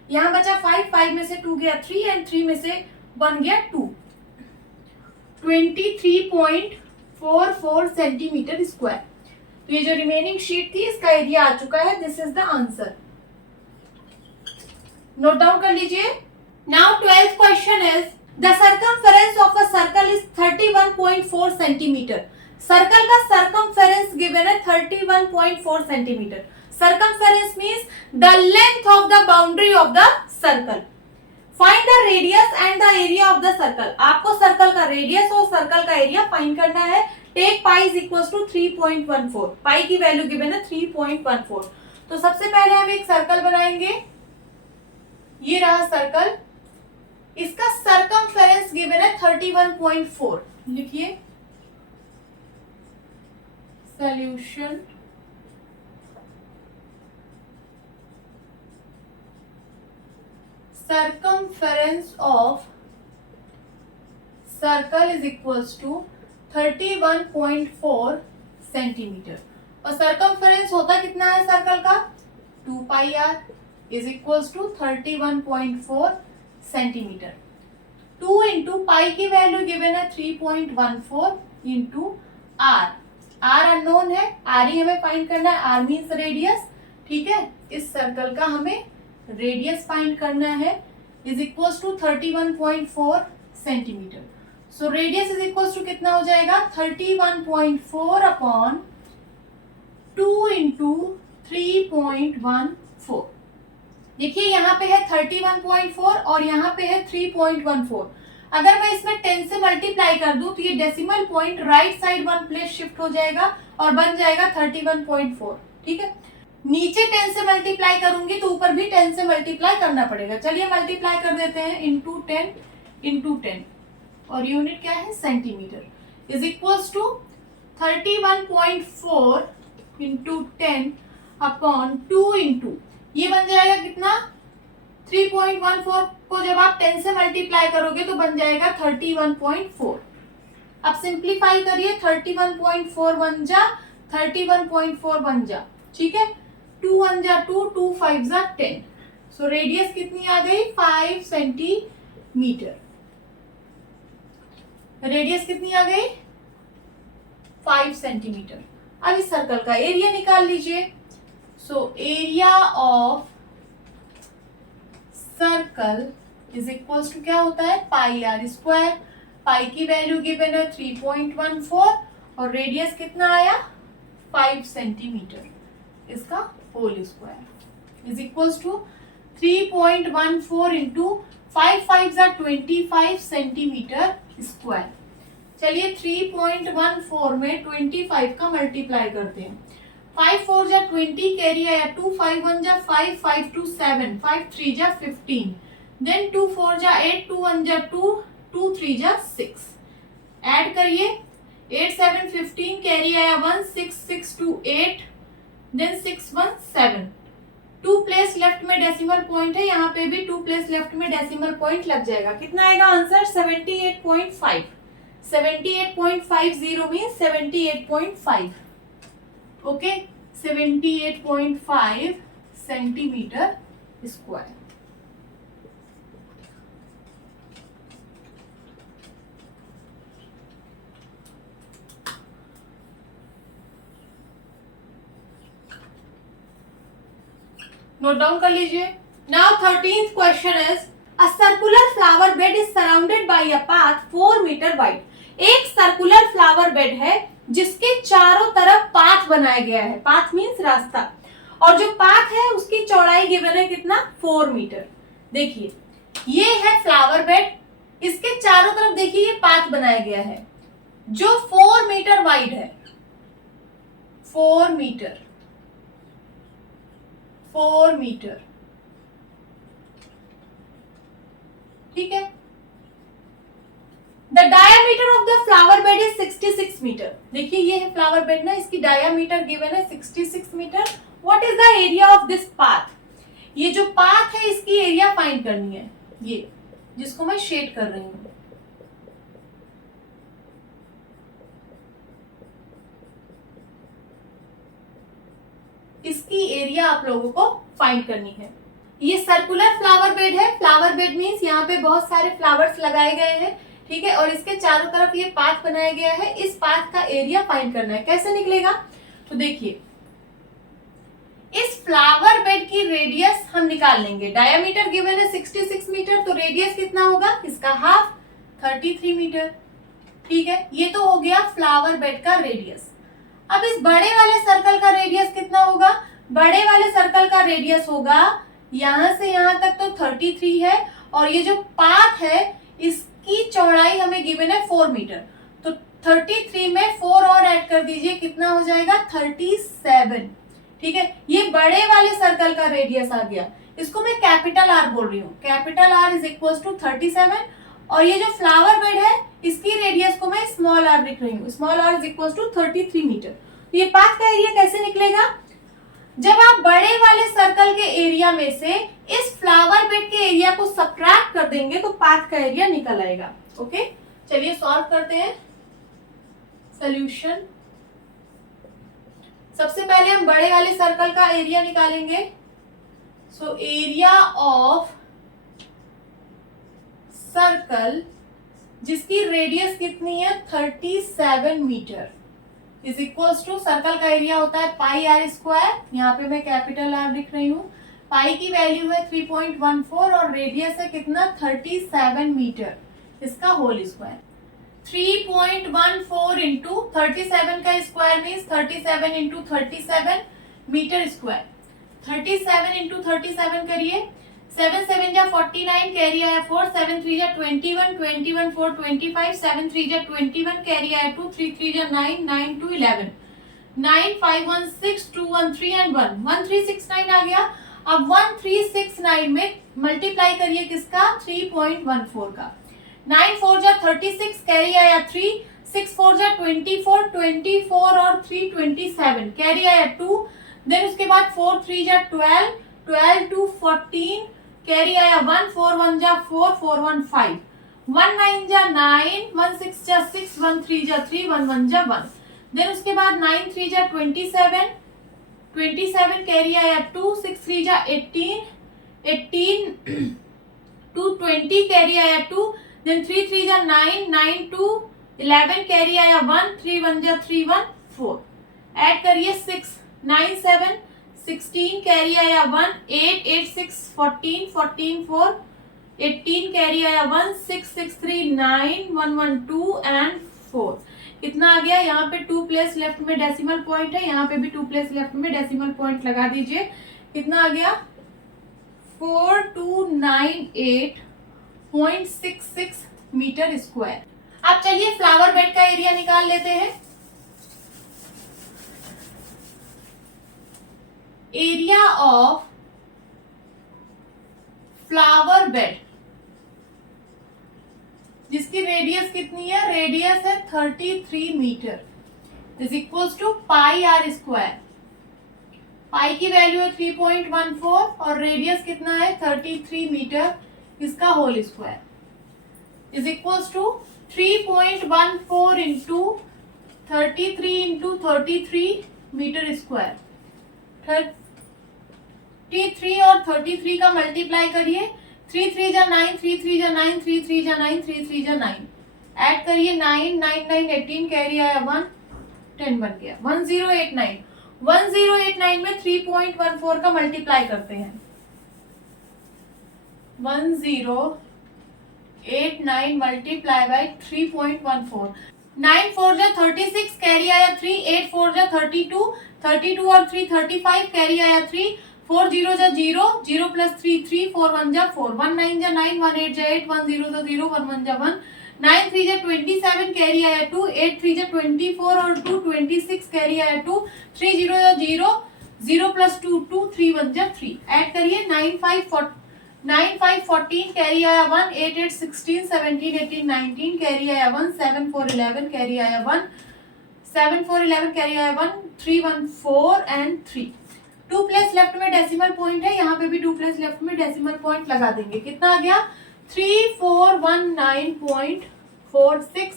यहाँ बचा 5, 5 में से 2 गया 3 एंड 3 में से 1 गया 2। 23.44 सेंटीमीटर स्क्वायर। तो ये जो रिमेनिंग शीट थी इसका एरिया आ चुका है। This is the answer. Note down कर लीजिए। Now 12th question is the circumference of a circle is 31.4 centimetre. Circle का सर्कमफेरेंस गिवन है 31.4 centimetre. Circumference means the length of the boundary of the circle. Find the radius and the area of the circle. आपको circle का radius और circle का area find करना है। Take pi is equal to 3.14। Pi की value given है 3.14। तो सबसे पहले हम एक सर्कल बनाएंगे। ये रहा सर्कल, इसका सर्कमफेरेंस गिवन है 31.4। लिखिए solution. circumference of circle is equals to 31.4 centimetre. और सर्कमफेरेंस होता कितना है सर्कल का, 2 pi r is equals to 31.4 centimetre. 2 into pi की वैल्यू गिवन है 3.14 इंटू आर। आर अननोन है, आर ही हमें फाइंड करना है। R means radius. ठीक है, इस सर्कल का हमें रेडियस फाइंड करना है। Is equals to 31.4 centimetre. So radius is equals to कितना हो जाएगा, 31.4 अपॉन 2 इंटू 3.14। देखिए यहाँ पे है 31.4 और यहाँ पे है 3.14। अगर मैं इसमें 10 से मल्टीप्लाई कर दूं तो ये decimal point right side 1 place shift हो जाएगा और बन जाएगा 31.4। ठीक है, नीचे 10 से मल्टीप्लाई करूंगी तो ऊपर भी 10 से मल्टीप्लाई करना पड़ेगा। चलिए मल्टीप्लाई कर देते हैं, इंटू 10 इंटू 10 और यूनिट क्या है, centimetre. Is equals to 31.4 into 10 upon 2 into ये बन जाएगा कितना, 3.14 को जब आप 10 से मल्टीप्लाई करोगे तो बन जाएगा 31.4। अब सिंप्लीफाई करिए, 31.4 बन जा 31.4 बन जा। ठीक है, 2 1 जा 2, 2 5 जा 10। सो रेडियस कितनी आ गई, 5 सेंटीमीटर। रेडियस कितनी आ गई, 5 सेंटीमीटर। अब इस सर्कल का एरिया निकाल लीजिए। So area of circle is equals to क्या होता है, पाई आर स्क्वायर। पाई की वैल्यू गिवन है 3.14 और रेडियस कितना आया, 5 सेंटीमीटर, इसका whole square. Is equals to 3.14 into 5 5 जा 25 सेंटीमीटर स्क्वायर। चलिए 3.14 में 25 का मल्टीप्लाई करते हैं। 5 4 जा 20 कैरी आया, 2 5 1 जा 5 5 2 7 5 3 जा 15, देन 2 4 जा 8 2 1 जा 2 2 3 जा 6। ऐड करिए, 8 7 15 कैरी आया 1 6 6 2 8 देन 6 1 7। 2 प्लेस लेफ्ट में डेसिमल पॉइंट है, यहाँ पे भी 2 प्लेस लेफ्ट में डेसिमल पॉइंट लग जाएगा। कितना आएगा answer, 78.5। 78.50 means 78.5। Okay, 78.5 centimetre square. Note down कर लीजिए। Now 13th question is a circular flower bed is surrounded by a path 4 metre wide. एक सर्कुलर फ्लावर बेड है जिसके चारों तरफ पाथ बनाया गया है। पाथ मीन्स रास्ता, और जो पाथ है उसकी चौड़ाई गिवन है कितना, 4 मीटर। देखिए ये है फ्लावर बेड, इसके चारों तरफ देखिए ये पाथ बनाया गया है जो 4 मीटर वाइड है। 4 मीटर, 4 मीटर, ठीक है। The diameter of the flower bed is 66 metre. देखिए ये है फ्लावर बेड ना, इसकी डायामीटर गिवन है 66 metre. What is the area of this path? ये जो पाथ है इसकी एरिया फाइंड करनी है, ये जिसको मैं शेड कर रही हूं। इसकी एरिया आप लोगों को फाइंड करनी है। ये सर्कुलर फ्लावर बेड है। फ्लावर बेड मीन्स यहाँ पे बहुत सारे फ्लावर्स लगाए गए हैं, ठीक है, और इसके चारों तरफ ये पाथ बनाया गया है। इस पाथ का एरिया फाइंड करना है। कैसे निकलेगा? तो देखिए इस फ्लावर बेड की रेडियस हम निकाल लेंगे। डायामीटर गिवन है 66 मीटर, तो रेडियस कितना होगा इसका, हाफ, 33 मीटर, ठीक है। ये तो हो गया फ्लावर बेड का रेडियस। अब इस बड़े वाले सर्कल का रेडियस कितना होगा? बड़े वाले सर्कल का रेडियस होगा यहां से यहां तक तो 33 है, और ये जो पाथ है इसकी चौड़ाई हमें गिवन है 4 मीटर, तो 33 में 4 और ऐड कर दीजिए, कितना हो जाएगा, 37, ठीक है। ये बड़े वाले सर्कल का रेडियस आ गया, इसको मैं कैपिटल आर बोल रही हूँ। Capital R is equal to 37, और ये जो फ्लावर बेड है इसकी रेडियस को मैं स्मॉल आर लिख रही हूँ। Small R is equal to 33 metre. तो ये पाथ का एरिया कैसे निकलेगा? जब आप बड़े वाले सर्कल के एरिया में से इस फ्लावर बेड के एरिया को सब्ट्रैक्ट कर देंगे तो पाथ का एरिया निकल आएगा। ओके, चलिए सॉल्व करते हैं। सॉल्यूशन, सबसे पहले हम बड़े वाले सर्कल का एरिया निकालेंगे। सो एरिया ऑफ सर्कल जिसकी रेडियस कितनी है, 37 metre, is equal to, circle का एरिया होता है पाई आर स्क्वायर, यहाँ पे मैं कैपिटल आर लिख रही हूँ। पाई की वैल्यू है 3.14 और रेडियस है कितना, 37 मीटर, इसका होल स्क्वायर। 3.14 इंटू 37 का square means 37 into 37 metre square. 37 into 37 करिए, 7 7 जा 49, कैरी आया 4, 7 3 जा 21, 21 4 25, 7 3 जा 21, कैरी आया 2, 3 3 जा 9, 9 2 11, 9 5 1 6 2 1 3 एंड 1 1369 आ गया। अब 1369 में मल्टीप्लाई करिए किसका, 3.14 का। 9 4 जा 36, कैरी आया 3, 6 4 जा 24, 24 और 3 27, कैरी आया 2, देन उसके बाद 4 3 जा 12, 12 2 14, कैरी आया 1, 4 1 जा 4, 4 1 5, 1 9 जा 9, 1 6 जा 6, 1 3 जा 3, 1 1 जा 1, देन उसके बाद 9 3 जा 27, 27 कैरी आया 2, 6 3 जा 18, 18 2 20 कैरी आया 2, देन 3 3 जा 9, 9 2 11 कैरी आया 1, 3 1 जा 3 1 4, ऐड करिए 6 9 7 16 कैरी आया 1, 8 8 6 14, 14 4 18 कैरी आया 1, 6 6 3 9, 1 1 2 एंड 4। कितना आ गया? यहाँ पे 2 प्लेस लेफ्ट में डेसिमल पॉइंट है, यहाँ पे भी 2 प्लेस लेफ्ट में डेसिमल पॉइंट लगा दीजिए। कितना आ गया? 4298.66 मीटर स्क्वायर। अब चलिए फ्लावर बेड का एरिया निकाल लेते हैं। एरिया ऑफ फ्लावर बेड जिसकी रेडियस कितनी है, रेडियस है 33 metre, is equals to pi are square. Pi की वैल्यू है 3.14 और रेडियस कितना है, 33 मीटर, इसका whole square is equals to 3.14 into 33 into 33 metre square. 33 और 33 का मल्टीप्लाई करिए, 3 3 जा 9, 3 3 जा 9, 3 3 जा 9, 3 3 जा 9, ऐड करिए 9 9 9 18, कैरी आया 1, 10 बन गया 1089। 1089 में 3.14 का मल्टीप्लाई करते हैं। 1089 मल्टीप्लाई बाई 3.14। 9 4 जा 36, कैरी आया 3। 8 4 जा 32, 32 और 3 35, कैरी आया 3। 4 0 जा 0, 0 प्लस 3 3, 4 1 जा 4, 1 9 जा 9, 1 8 जा 8, 1 0 जा 0, 1 1 जा 1, 9 3 जा 27, कैरी आया 2। 8 3 जा 24 और 2 26, कैरी आया 2। 3 0 जा 0, 0 प्लस 2 2, 3 1 जा 3। ऐड करिए 9 5 14, कैरी आया 1। 8 8 16, 17 18 19, कैरी आया 1। 7 4 11, कैरी आया 1। 7 4 11, कैरी आया 1। 3 1 4 एंड 3। 2 प्लेस लेफ्ट में डेसिमल पॉइंट है, यहाँ पे भी 2 प्लेस लेफ्ट में डेसिमल पॉइंट लगा देंगे। कितना आ गया? 3419.46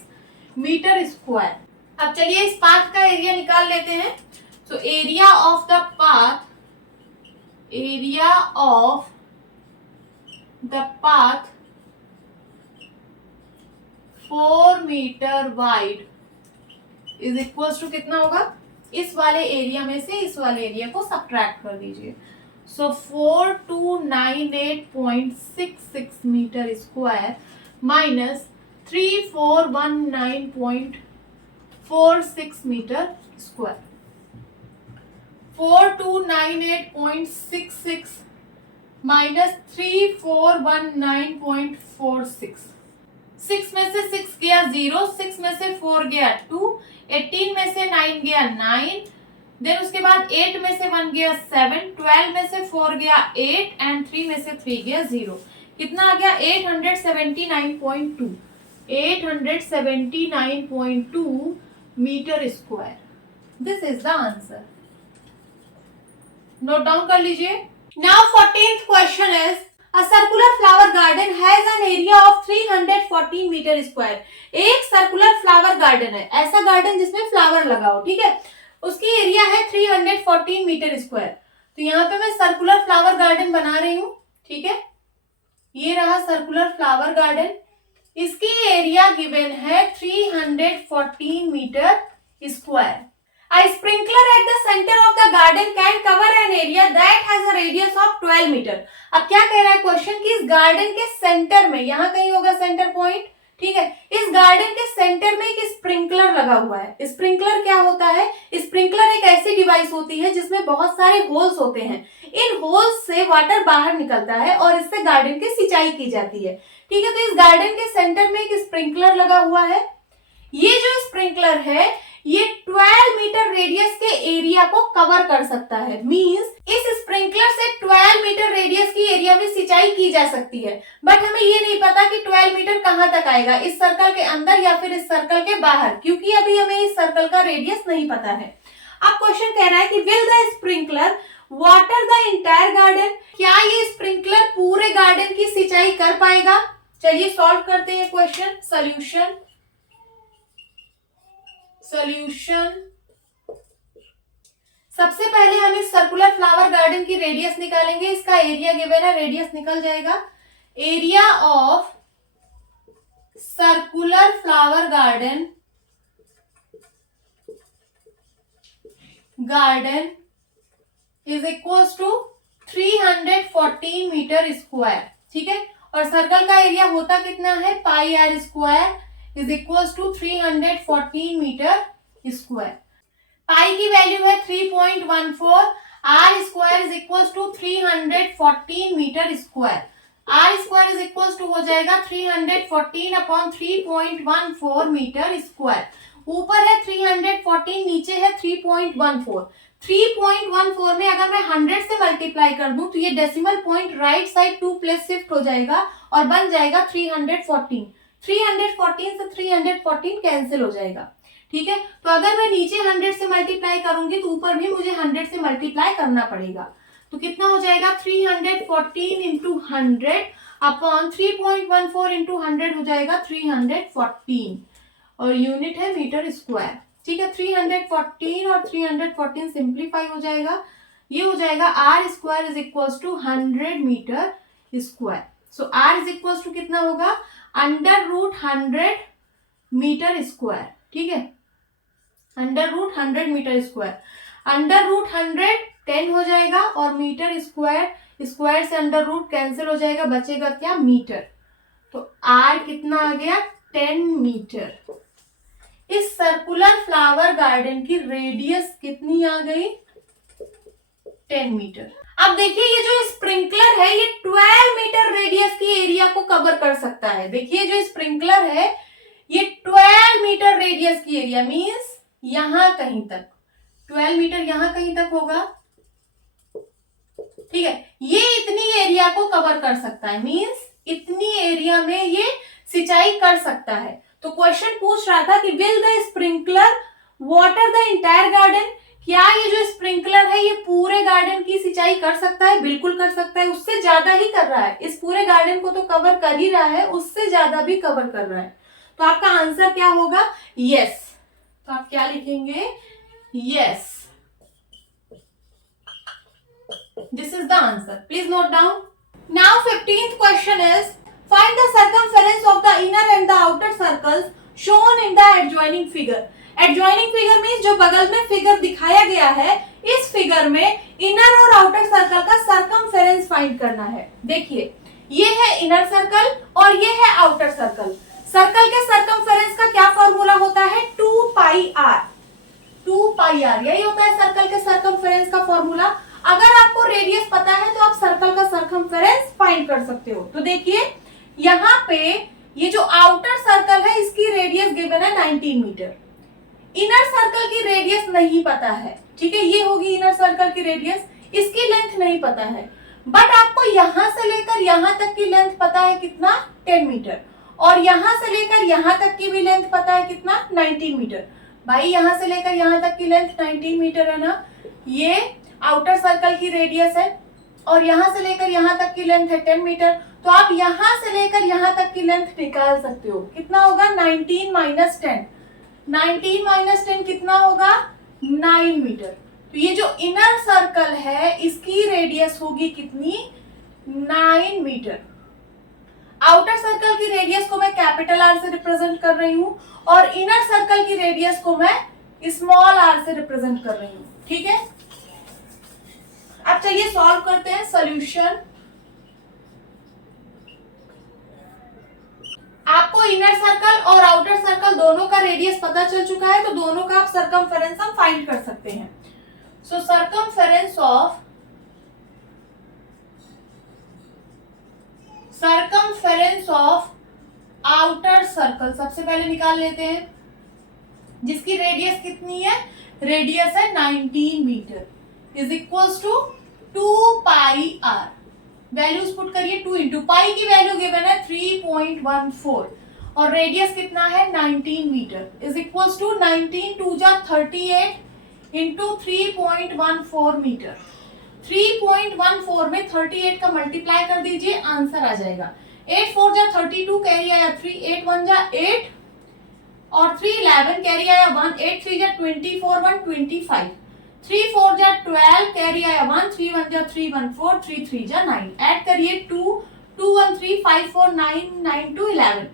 मीटर स्क्वायर। अब चलिए इस पाथ का एरिया निकाल लेते हैं। So area of the path, area of the path 4 metre wide is equal to कितना होगा? इस वाले एरिया में से इस वाले एरिया को सब्ट्रैक्ट कर दीजिए। So 4298.66 metre square minus 3419.46 metre square. 4298.66 minus 3419.46। 6 में से 6 गया 0, 6 में से 4 गया 2, 18 में से 9 गया 9, देन उसके बाद 8 में से 1 गया 7, 12 में से 4 गया 8 एंड 3 में से 3 गया 0। कितना आ गया? 879.2, 879.2 metre square. This is the answer. Note down कर लीजिए। Now 14th question is a circular flower garden has an area of 314 meter square। एक सर्कुलर फ्लावर गार्डन है, ऐसा गार्डन जिसमें फ्लावर लगा हो, ठीक है, उसकी एरिया है 314 मीटर स्क्वायर। तो यहाँ पे मैं सर्कुलर फ्लावर गार्डन बना रही हूँ, ठीक है, ये रहा सर्कुलर फ्लावर गार्डन। इसकी एरिया गिवन है 314 metre square. A sprinkler at the center of the garden can cover an area that has a radius of 12 metre. अब क्या कह रहा है क्वेश्चन कि इस गार्डन के सेंटर में, यहाँ कहीं होगा सेंटर पॉइंट, ठीक है, इस गार्डन के सेंटर में एक स्प्रिंकलर लगा हुआ है। स्प्रिंकलर क्या होता है? स्प्रिंकलर एक ऐसी डिवाइस होती है जिसमें बहुत सारे होल्स होते हैं। इन होल्स से वाटर बाहर निकलता है और इससे गार्डन की सिंचाई की जाती है, ठीक है। तो इस गार्डन के सेंटर में एक स्प्रिंकलर लगा हुआ है। ये जो स्प्रिंकलर है ये 12 मीटर रेडियस के एरिया को कवर कर सकता है। मींस इस स्प्रिंकलर से 12 मीटर रेडियस की एरिया में सिंचाई की जा सकती है। बट हमें ये नहीं पता कि 12 मीटर कहां तक आएगा, इस सर्कल के अंदर या फिर इस सर्कल के बाहर, क्योंकि अभी हमें इस सर्कल का रेडियस नहीं पता है। अब क्वेश्चन कह रहा है कि will the sprinkler water the entire garden. क्या ये स्प्रिंकलर पूरे गार्डन की सिंचाई कर पाएगा? चलिए सॉल्व करते हैं क्वेश्चन। सॉल्यूशन सबसे पहले हम इस सर्कुलर फ्लावर गार्डन की रेडियस निकालेंगे। इसका एरिया गिवन है, रेडियस निकल जाएगा। Area of circular flower garden is equal to 314 metre square, ठीक है। और सर्कल का एरिया होता कितना है? Pi are square is equal to 314 metre square. Pi की वैल्यू है 3.14, R square is equal to 314 metre square. R square is equal to हो जाएगा 314 अपॉन 3.14 मीटर स्क्वायर। ऊपर है 314, नीचे है 3.14। 3.14 में अगर मैं 100 से मल्टीप्लाई कर दूं तो ये decimal point right side 2 place shift हो जाएगा और बन जाएगा 314। 314 से 314 कैंसिल हो जाएगा, ठीक है। तो अगर मैं नीचे 100 से मल्टीप्लाई करूंगी तो ऊपर भी मुझे 100 से मल्टीप्लाई करना पड़ेगा। तो कितना हो जाएगा? 314 इंटू 100 अपॉन 3.14 इंटू 100 हो जाएगा 314 और यूनिट है मीटर स्क्वायर, ठीक है। 314 और 314 सिंप्लीफाई हो जाएगा, ये हो जाएगा R square is equal to 100 metre square. So are is equal to कितना होगा? अंडर रूट 100 मीटर स्क्वायर, ठीक है, under root 100 metre square. Under root 100 10 हो जाएगा और मीटर स्क्वायर, स्क्वायर से अंडर रूट कैंसिल हो जाएगा, बचेगा क्या मीटर। तो आर कितना आ गया 10 मीटर। इस सर्कुलर फ्लावर गार्डन की रेडियस कितनी आ गई 10 मीटर। अब देखिए ये जो स्प्रिंकलर है ये 12 मीटर रेडियस की एरिया को कवर कर सकता है। देखिए जो स्प्रिंकलर है ये 12 मीटर रेडियस की एरिया मींस यहां कहीं तक, 12 मीटर यहां कहीं तक होगा, ठीक है। ये इतनी एरिया को कवर कर सकता है मींस इतनी एरिया में ये सिंचाई कर सकता है। तो क्वेश्चन पूछ रहा था कि will the sprinkler water the entire garden, क्या ये जो स्प्रिंकलर है ये पूरे गार्डन की सिंचाई कर सकता है? बिल्कुल कर सकता है, उससे ज्यादा ही कर रहा है। इस पूरे गार्डन को तो कवर कर ही रहा है, उससे ज्यादा भी कवर कर रहा है। तो आपका आंसर क्या होगा? यस। तो आप क्या लिखेंगे? Yes, this is the answer. Please note down. Now 15th question is find the circumference of the inner and the outer circles shown in the adjoining figure. Adjoining figure means जो बगल में figure दिखाया गया है, इस figure में inner और outer circle का सर्कमफेरेंस फाइंड करना है। देखिए ये है इनर सर्कल और ये है आउटर सर्कल। सर्कल के सर्कमफेरेंस का क्या फॉर्मूला होता है? 2 पाई आर। 2 पाई आर यही होता है सर्कल के सर्कमफेरेंस का फॉर्मूला। अगर आपको रेडियस पता है तो आप सर्कल का सर्कमफेरेंस फाइंड कर सकते हो। तो देखिए यहाँ पे ये जो आउटर सर्कल है इसकी रेडियस गिवन है 19 मीटर। इनर सर्कल की रेडियस नहीं पता है, ठीक है, ये होगी इनर सर्कल की रेडियस, इसकी लेंथ नहीं पता है। बट आपको यहां से लेकर यहां तक की लेंथ पता है कितना? 10 मीटर। और यहां से लेकर यहां तक की भी लेंथ पता है कितना? 19 मीटर। भाई यहां से लेकर यहां तक की लेंथ 19 मीटर है ना, ये आउटर सर्कल की रेडियस है और यहां से लेकर यहां तक की लेंथ है 10 मीटर। तो आप यहां से लेकर यहां तक की लेंथ निकाल सकते हो। कितना होगा? 19 माइनस 10। 19 माइनस 10 कितना होगा? 9 मीटर। तो ये जो इनर सर्कल है इसकी रेडियस होगी कितनी? 9 मीटर। आउटर सर्कल की रेडियस को मैं कैपिटल आर से रिप्रेजेंट कर रही हूं और इनर सर्कल की रेडियस को मैं स्मॉल आर से रिप्रेजेंट कर रही हूं, ठीक है। अब चलिए सॉल्व करते हैं। सॉल्यूशन, आपको इनर सर्कल और आउटर सर्कल दोनों का रेडियस पता चल चुका है, तो दोनों का आप सर्कमफेरेंस हम फाइंड कर सकते हैं। सो सर्कमफेरेंस ऑफ आउटर सर्कल सबसे पहले निकाल लेते हैं, जिसकी रेडियस कितनी है? रेडियस है 19 metre is equals to 2 pi R. Values put करिए। 2 इंटू पाई की वैल्यू गिवन है 3.14 और रेडियस कितना है? 19 मीटर इज इक्वल्स टू 19 2 जा 38 इंटू 3.14 मीटर। 3.14 में 38 का मल्टीप्लाई कर दीजिए, आंसर आ जाएगा। 8 4 जा 32 कैरी आया 3, 8 1 जा 8 और 3 11 कैरी आया 1, 8 3 जा 24 1 25, 3 4 जा 12 कैरी आया 1, 3 1 जा 3 1 4, 3 3 जा 9। ऐड करिए 2 2 1 3 5 4 9 9 2 11।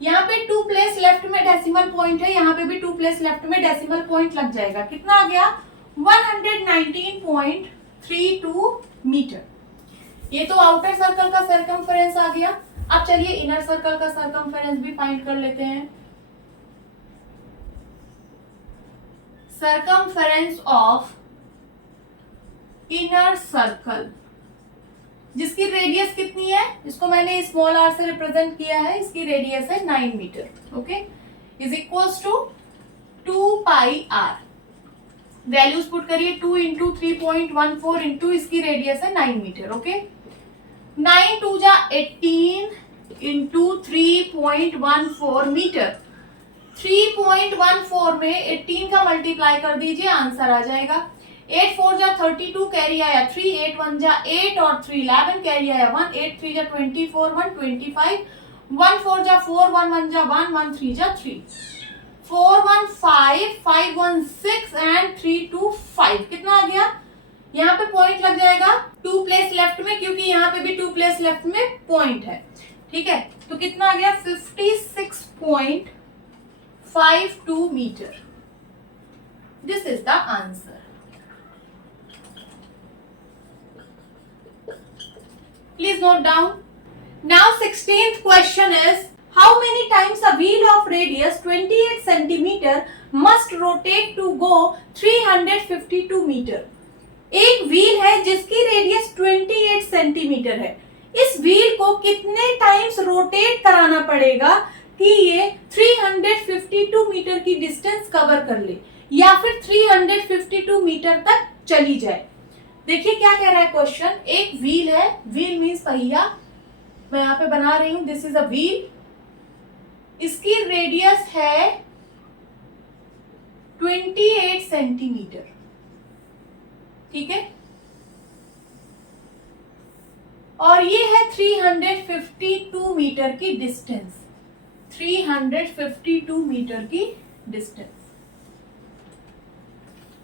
यहाँ पे 2 प्लेस लेफ्ट में डेसिमल पॉइंट है, यहाँ पे भी 2 प्लेस लेफ्ट में डेसिमल पॉइंट लग जाएगा। कितना आ गया? 119.32 मीटर। ये तो आउटर सर्कल का सर्कमफेरेंस आ गया। अब चलिए इनर सर्कल का सर्कमफेरेंस भी फाइंड कर लेते हैं। सर्कमफेरेंस ऑफ इनर सर्कल, जिसकी रेडियस कितनी है? इसको मैंने स्मॉल आर से रिप्रेजेंट किया है, इसकी रेडियस है 9 metre, okay, is equals to 2 pi R. Values put करिए। 2 इंटू 3.14 इंटू इसकी रेडियस है 9 मीटर, ओके। 9 2 जा 18 इंटू 3.14 मीटर। 3.14 में 18 का मल्टीप्लाई कर दीजिए, आंसर आ जाएगा। 8 4 जा 32 कैरी आया 3, 8 1 जा 8 और 3 11 कैरी आया 1, 8 3 जा 24 1 25, 1 4 जा 4 1 1 जा 1, 1 3 जा 3, 4 1 5 5 1 6 एंड 3 2 5। कितना आ गया? यहाँ पे पॉइंट लग जाएगा 2 प्लेस लेफ्ट में, क्योंकि यहाँ पे भी 2 प्लेस लेफ्ट में पॉइंट है, ठीक है। तो कितना आ गया? 56.52 metre. This is the answer. Please note down. Now 16th question is, how many times a wheel of radius 28 centimeter must rotate to go 352 meter? एक व्हील है जिसकी रेडियस 28 सेंटीमीटर है, इस व्हील को कितने टाइम्स रोटेट कराना पड़ेगा कि ये 352 मीटर की डिस्टेंस कवर कर ले या फिर 352 मीटर तक चली जाए। देखिए क्या कह रहा है क्वेश्चन। एक व्हील है, व्हील मीन्स पहिया, मैं यहां पे बना रही हूं, दिस इज अ व्हील, इसकी रेडियस है 28 सेंटीमीटर, ठीक है, और ये है 352 मीटर की डिस्टेंस, 352 मीटर की डिस्टेंस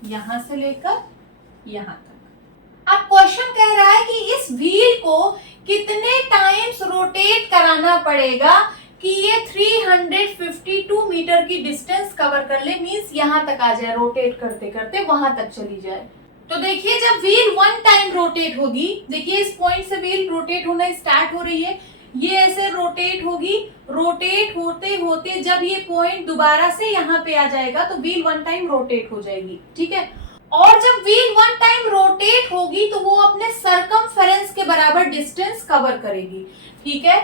यहां से लेकर यहां तक। अब क्वेश्चन कह रहा है कि इस व्हील को कितने टाइम्स रोटेट कराना पड़ेगा कि ये 352 मीटर की डिस्टेंस कवर कर ले, मींस यहां तक आ जाए, रोटेट करते करते वहां तक चली जाए। तो देखिए जब व्हील वन टाइम रोटेट होगी, देखिए इस पॉइंट से व्हील रोटेट होना स्टार्ट हो रही है, ये ऐसे रोटेट होगी, रोटेट होते होते जब ये पॉइंट दोबारा से यहाँ पे आ जाएगा तो व्हील वन टाइम रोटेट हो जाएगी, ठीक है। और जब व्हील वन टाइम रोटेट होगी तो वो अपने सरकमफेरेंस के बराबर डिस्टेंस कवर करेगी, ठीक है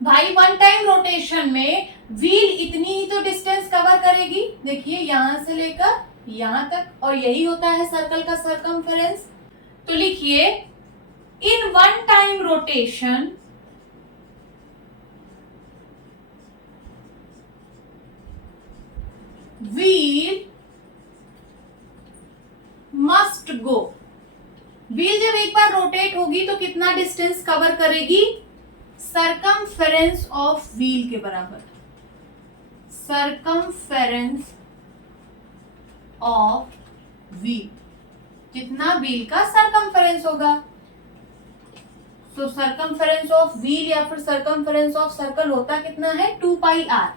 भाई। वन टाइम रोटेशन में व्हील इतनी ही तो डिस्टेंस कवर करेगी, देखिए यहां से लेकर यहां तक, और यही होता है सर्कल का सरकमफेरेंस। तो लिखिए in one time rotation wheel must go, wheel जब एक बार रोटेट होगी तो कितना डिस्टेंस कवर करेगी, सरकमफेरेंस ऑफ व्हील के बराबर, सरकमफेरेंस ऑफ व्हील, जितना व्हील का सरकमफेरेंस होगा। तो सरकमफेरेंस ऑफ व्हील या फिर सरकमफेरेंस ऑफ सर्कल होता कितना है, 2 pi are.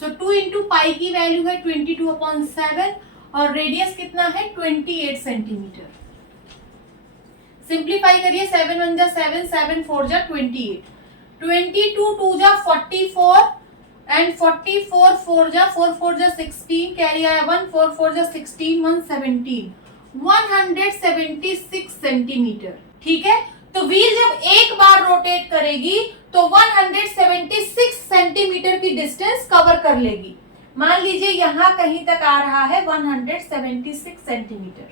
So 2 into pi की वैल्यू है 22/7 और रेडियस कितना है 28 सेंटीमीटर। सिंप्लीफाई करिए, 7 1 जा 7, 7 4 जा 28, 22 2 जा 44 एंड 44 4 जा 4 4 जा 16, कैरी आया 1, 4 4 जा 16, 1 17, 176 सेंटीमीटर, ठीक है। तो व्हील जब एक बार रोटेट करेगी तो 176 सेंटीमीटर की डिस्टेंस कवर कर लेगी। मान लीजिए यहां कहीं तक आ रहा है 176 सेंटीमीटर,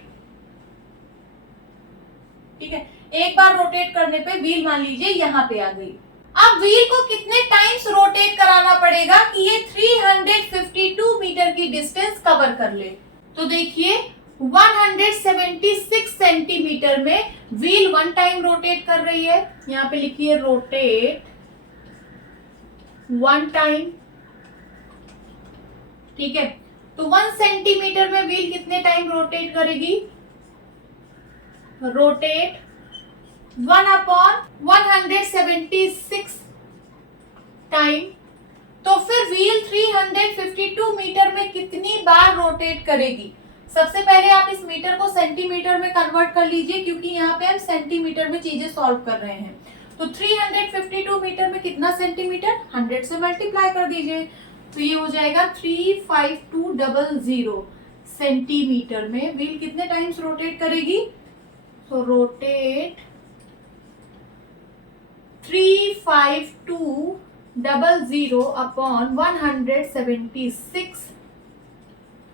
ठीक है। एक बार रोटेट करने पे व्हील मान लीजिए यहां पे आ गई। अब व्हील को कितने टाइम्स रोटेट कराना पड़ेगा कि ये 352 मीटर की डिस्टेंस कवर कर ले। तो देखिए 176 सेंटीमीटर में व्हील वन टाइम रोटेट कर रही है, यहां पे लिखिए रोटेट वन टाइम, ठीक है। तो 1 सेंटीमीटर में व्हील कितने टाइम रोटेट करेगी, रोटेट 1/176 टाइम। तो फिर व्हील 352 मीटर में कितनी बार रोटेट करेगी। सबसे पहले आप इस मीटर को सेंटीमीटर में कन्वर्ट कर लीजिए, क्योंकि यहाँ पे हम सेंटीमीटर में चीजें सॉल्व कर रहे हैं। तो 352 मीटर में कितना सेंटीमीटर, 100 से मल्टीप्लाई कर दीजिए, तो ये हो जाएगा 35200 सेंटीमीटर में व्हील कितने टाइम्स रोटेट करेगी। तो रोटेट 35200 अपॉन 176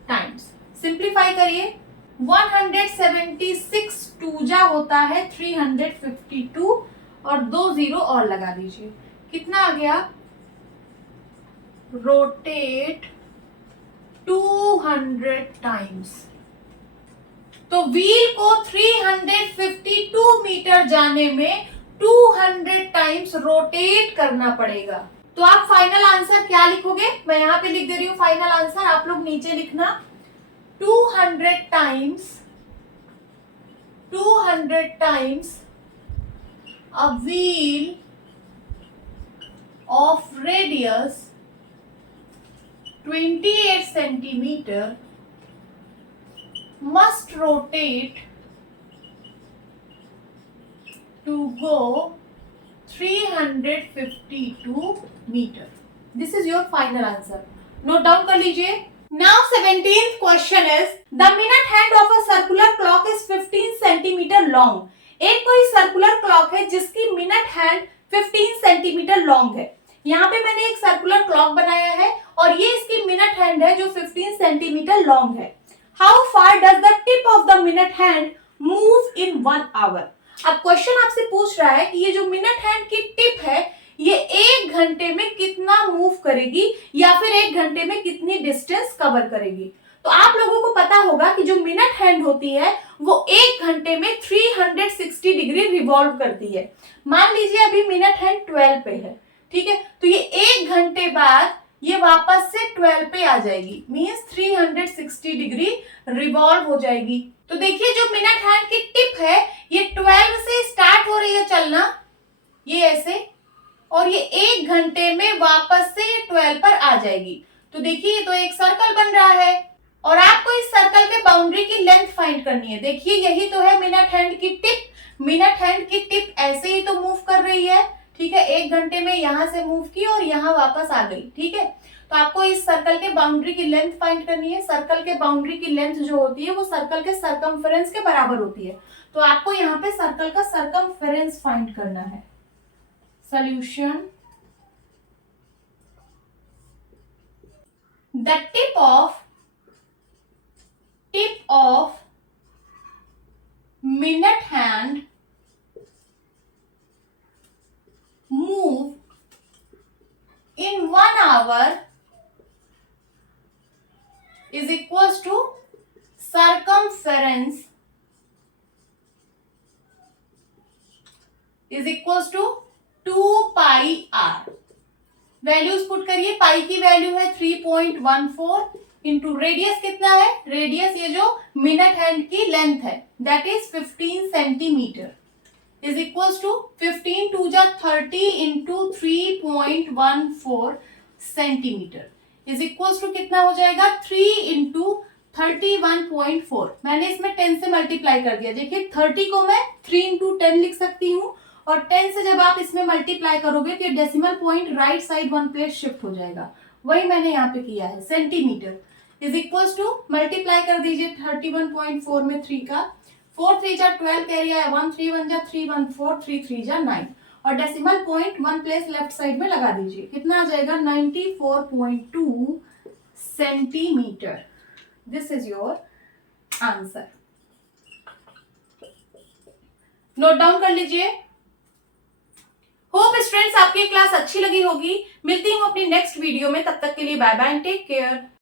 टाइम्स। सिंप्लीफाई करिए, 176 टूजा होता है 352 और 2 जीरो और लगा दीजिए, कितना आ गया, रोटेट 200 टाइम्स। तो व्हील को 352 मीटर जाने में 200 टाइम्स रोटेट करना पड़ेगा। तो आप फाइनल आंसर क्या लिखोगे, मैं यहां पे लिख दे रही हूं फाइनल आंसर, आप लोग नीचे लिखना 200 times a wheel of radius 28 centimeter must rotate to go 352 metre. This is your final answer, note down कर लीजिए। Now 17th question is the minute hand of a circular clock is 15 centimetre long. एक कोई circular clock है जिसकी minute hand 15 centimetre long है। यहाँ पे मैंने एक सर्कुलर क्लॉक बनाया है और ये इसकी मिनट हैंड है जो 15 सेंटीमीटर लॉन्ग है। How far does the tip of the minute hand move in 1 hour. अब क्वेश्चन आपसे पूछ रहा है कि ये जो मिनट हैंड की टिप है ये 1 घंटे में कितना मूव करेगी या फिर 1 घंटे में कितनी डिस्टेंस कवर करेगी। तो आप लोगों को पता होगा कि जो मिनट हैंड होती है वो 1 घंटे में 360 डिग्री रिवॉल्व करती है। मान लीजिए अभी मिनट हैंड 12 पे है, ठीक है, तो ये 1 घंटे बाद ये वापस से 12 पे आ जाएगी, मींस 360 डिग्री रिवॉल्व हो जाएगी। तो देखिए जो मिनट हैंड की टिप है ये 12 से स्टार्ट हो रही है चलना, ये ऐसे, और ये 1 घंटे में वापस से ये 12 पर आ जाएगी। तो देखिए ये तो एक सर्कल बन रहा है और आपको इस सर्कल के बाउंड्री की लेंथ फाइंड करनी है। देखिए यही तो है मिनट हैंड की टिप। मिनट हैंड की टिप ऐसे ही तो मूव कर रही है, ठीक है, 1 घंटे में यहां से मूव की और यहां वापस आ गई, ठीक है। तो आपको इस सर्कल के बाउंड्री की लेंथ फाइंड करनी है। सर्कल के बाउंड्री की लेंथ जो होती है वो सर्कल के सरकमफेरेंस के बराबर होती है। तो आपको यहाँ पे सर्कल का सरकमफेरेंस फाइंड करना है। Solution, the tip of minute hand move in 1 hour is equals to circumference is equals to 2 pi r। Values put करिए। पाई की वैल्यू है 3.14 इंटू रेडियस कितना है, रेडियस ये जो मिनट हैंड की लेंथ है that is 15 centimetre is equals to 15 2 जा 30 into 3.14 centimetre is equals to कितना हो जाएगा 3 into 31.4। मैंने इसमें 10 से मल्टीप्लाई कर दिया। देखिए 30 को मैं 3 into 10 लिख सकती हूँ और 10 से जब आप इसमें मल्टीप्लाई करोगे तो ये decimal point right side 1 place shift हो जाएगा। वही मैंने यहाँ पे किया है। Centimetre is equals to multiply कर दीजिए 31.4 में 3 का, 4 3 जा 12 कैरी आया, 1 3 1 जा 3 1 4 3 3 जा 9 और decimal point 1 place left side में लगा दीजिए। कितना आ जाएगा 94.2 centimetre. This is your answer. Note down कर लीजिए। होप स्टूडेंट्स आपकी क्लास अच्छी लगी होगी। मिलती हूँ अपनी नेक्स्ट वीडियो में, तब तक के लिए bye bye and take care.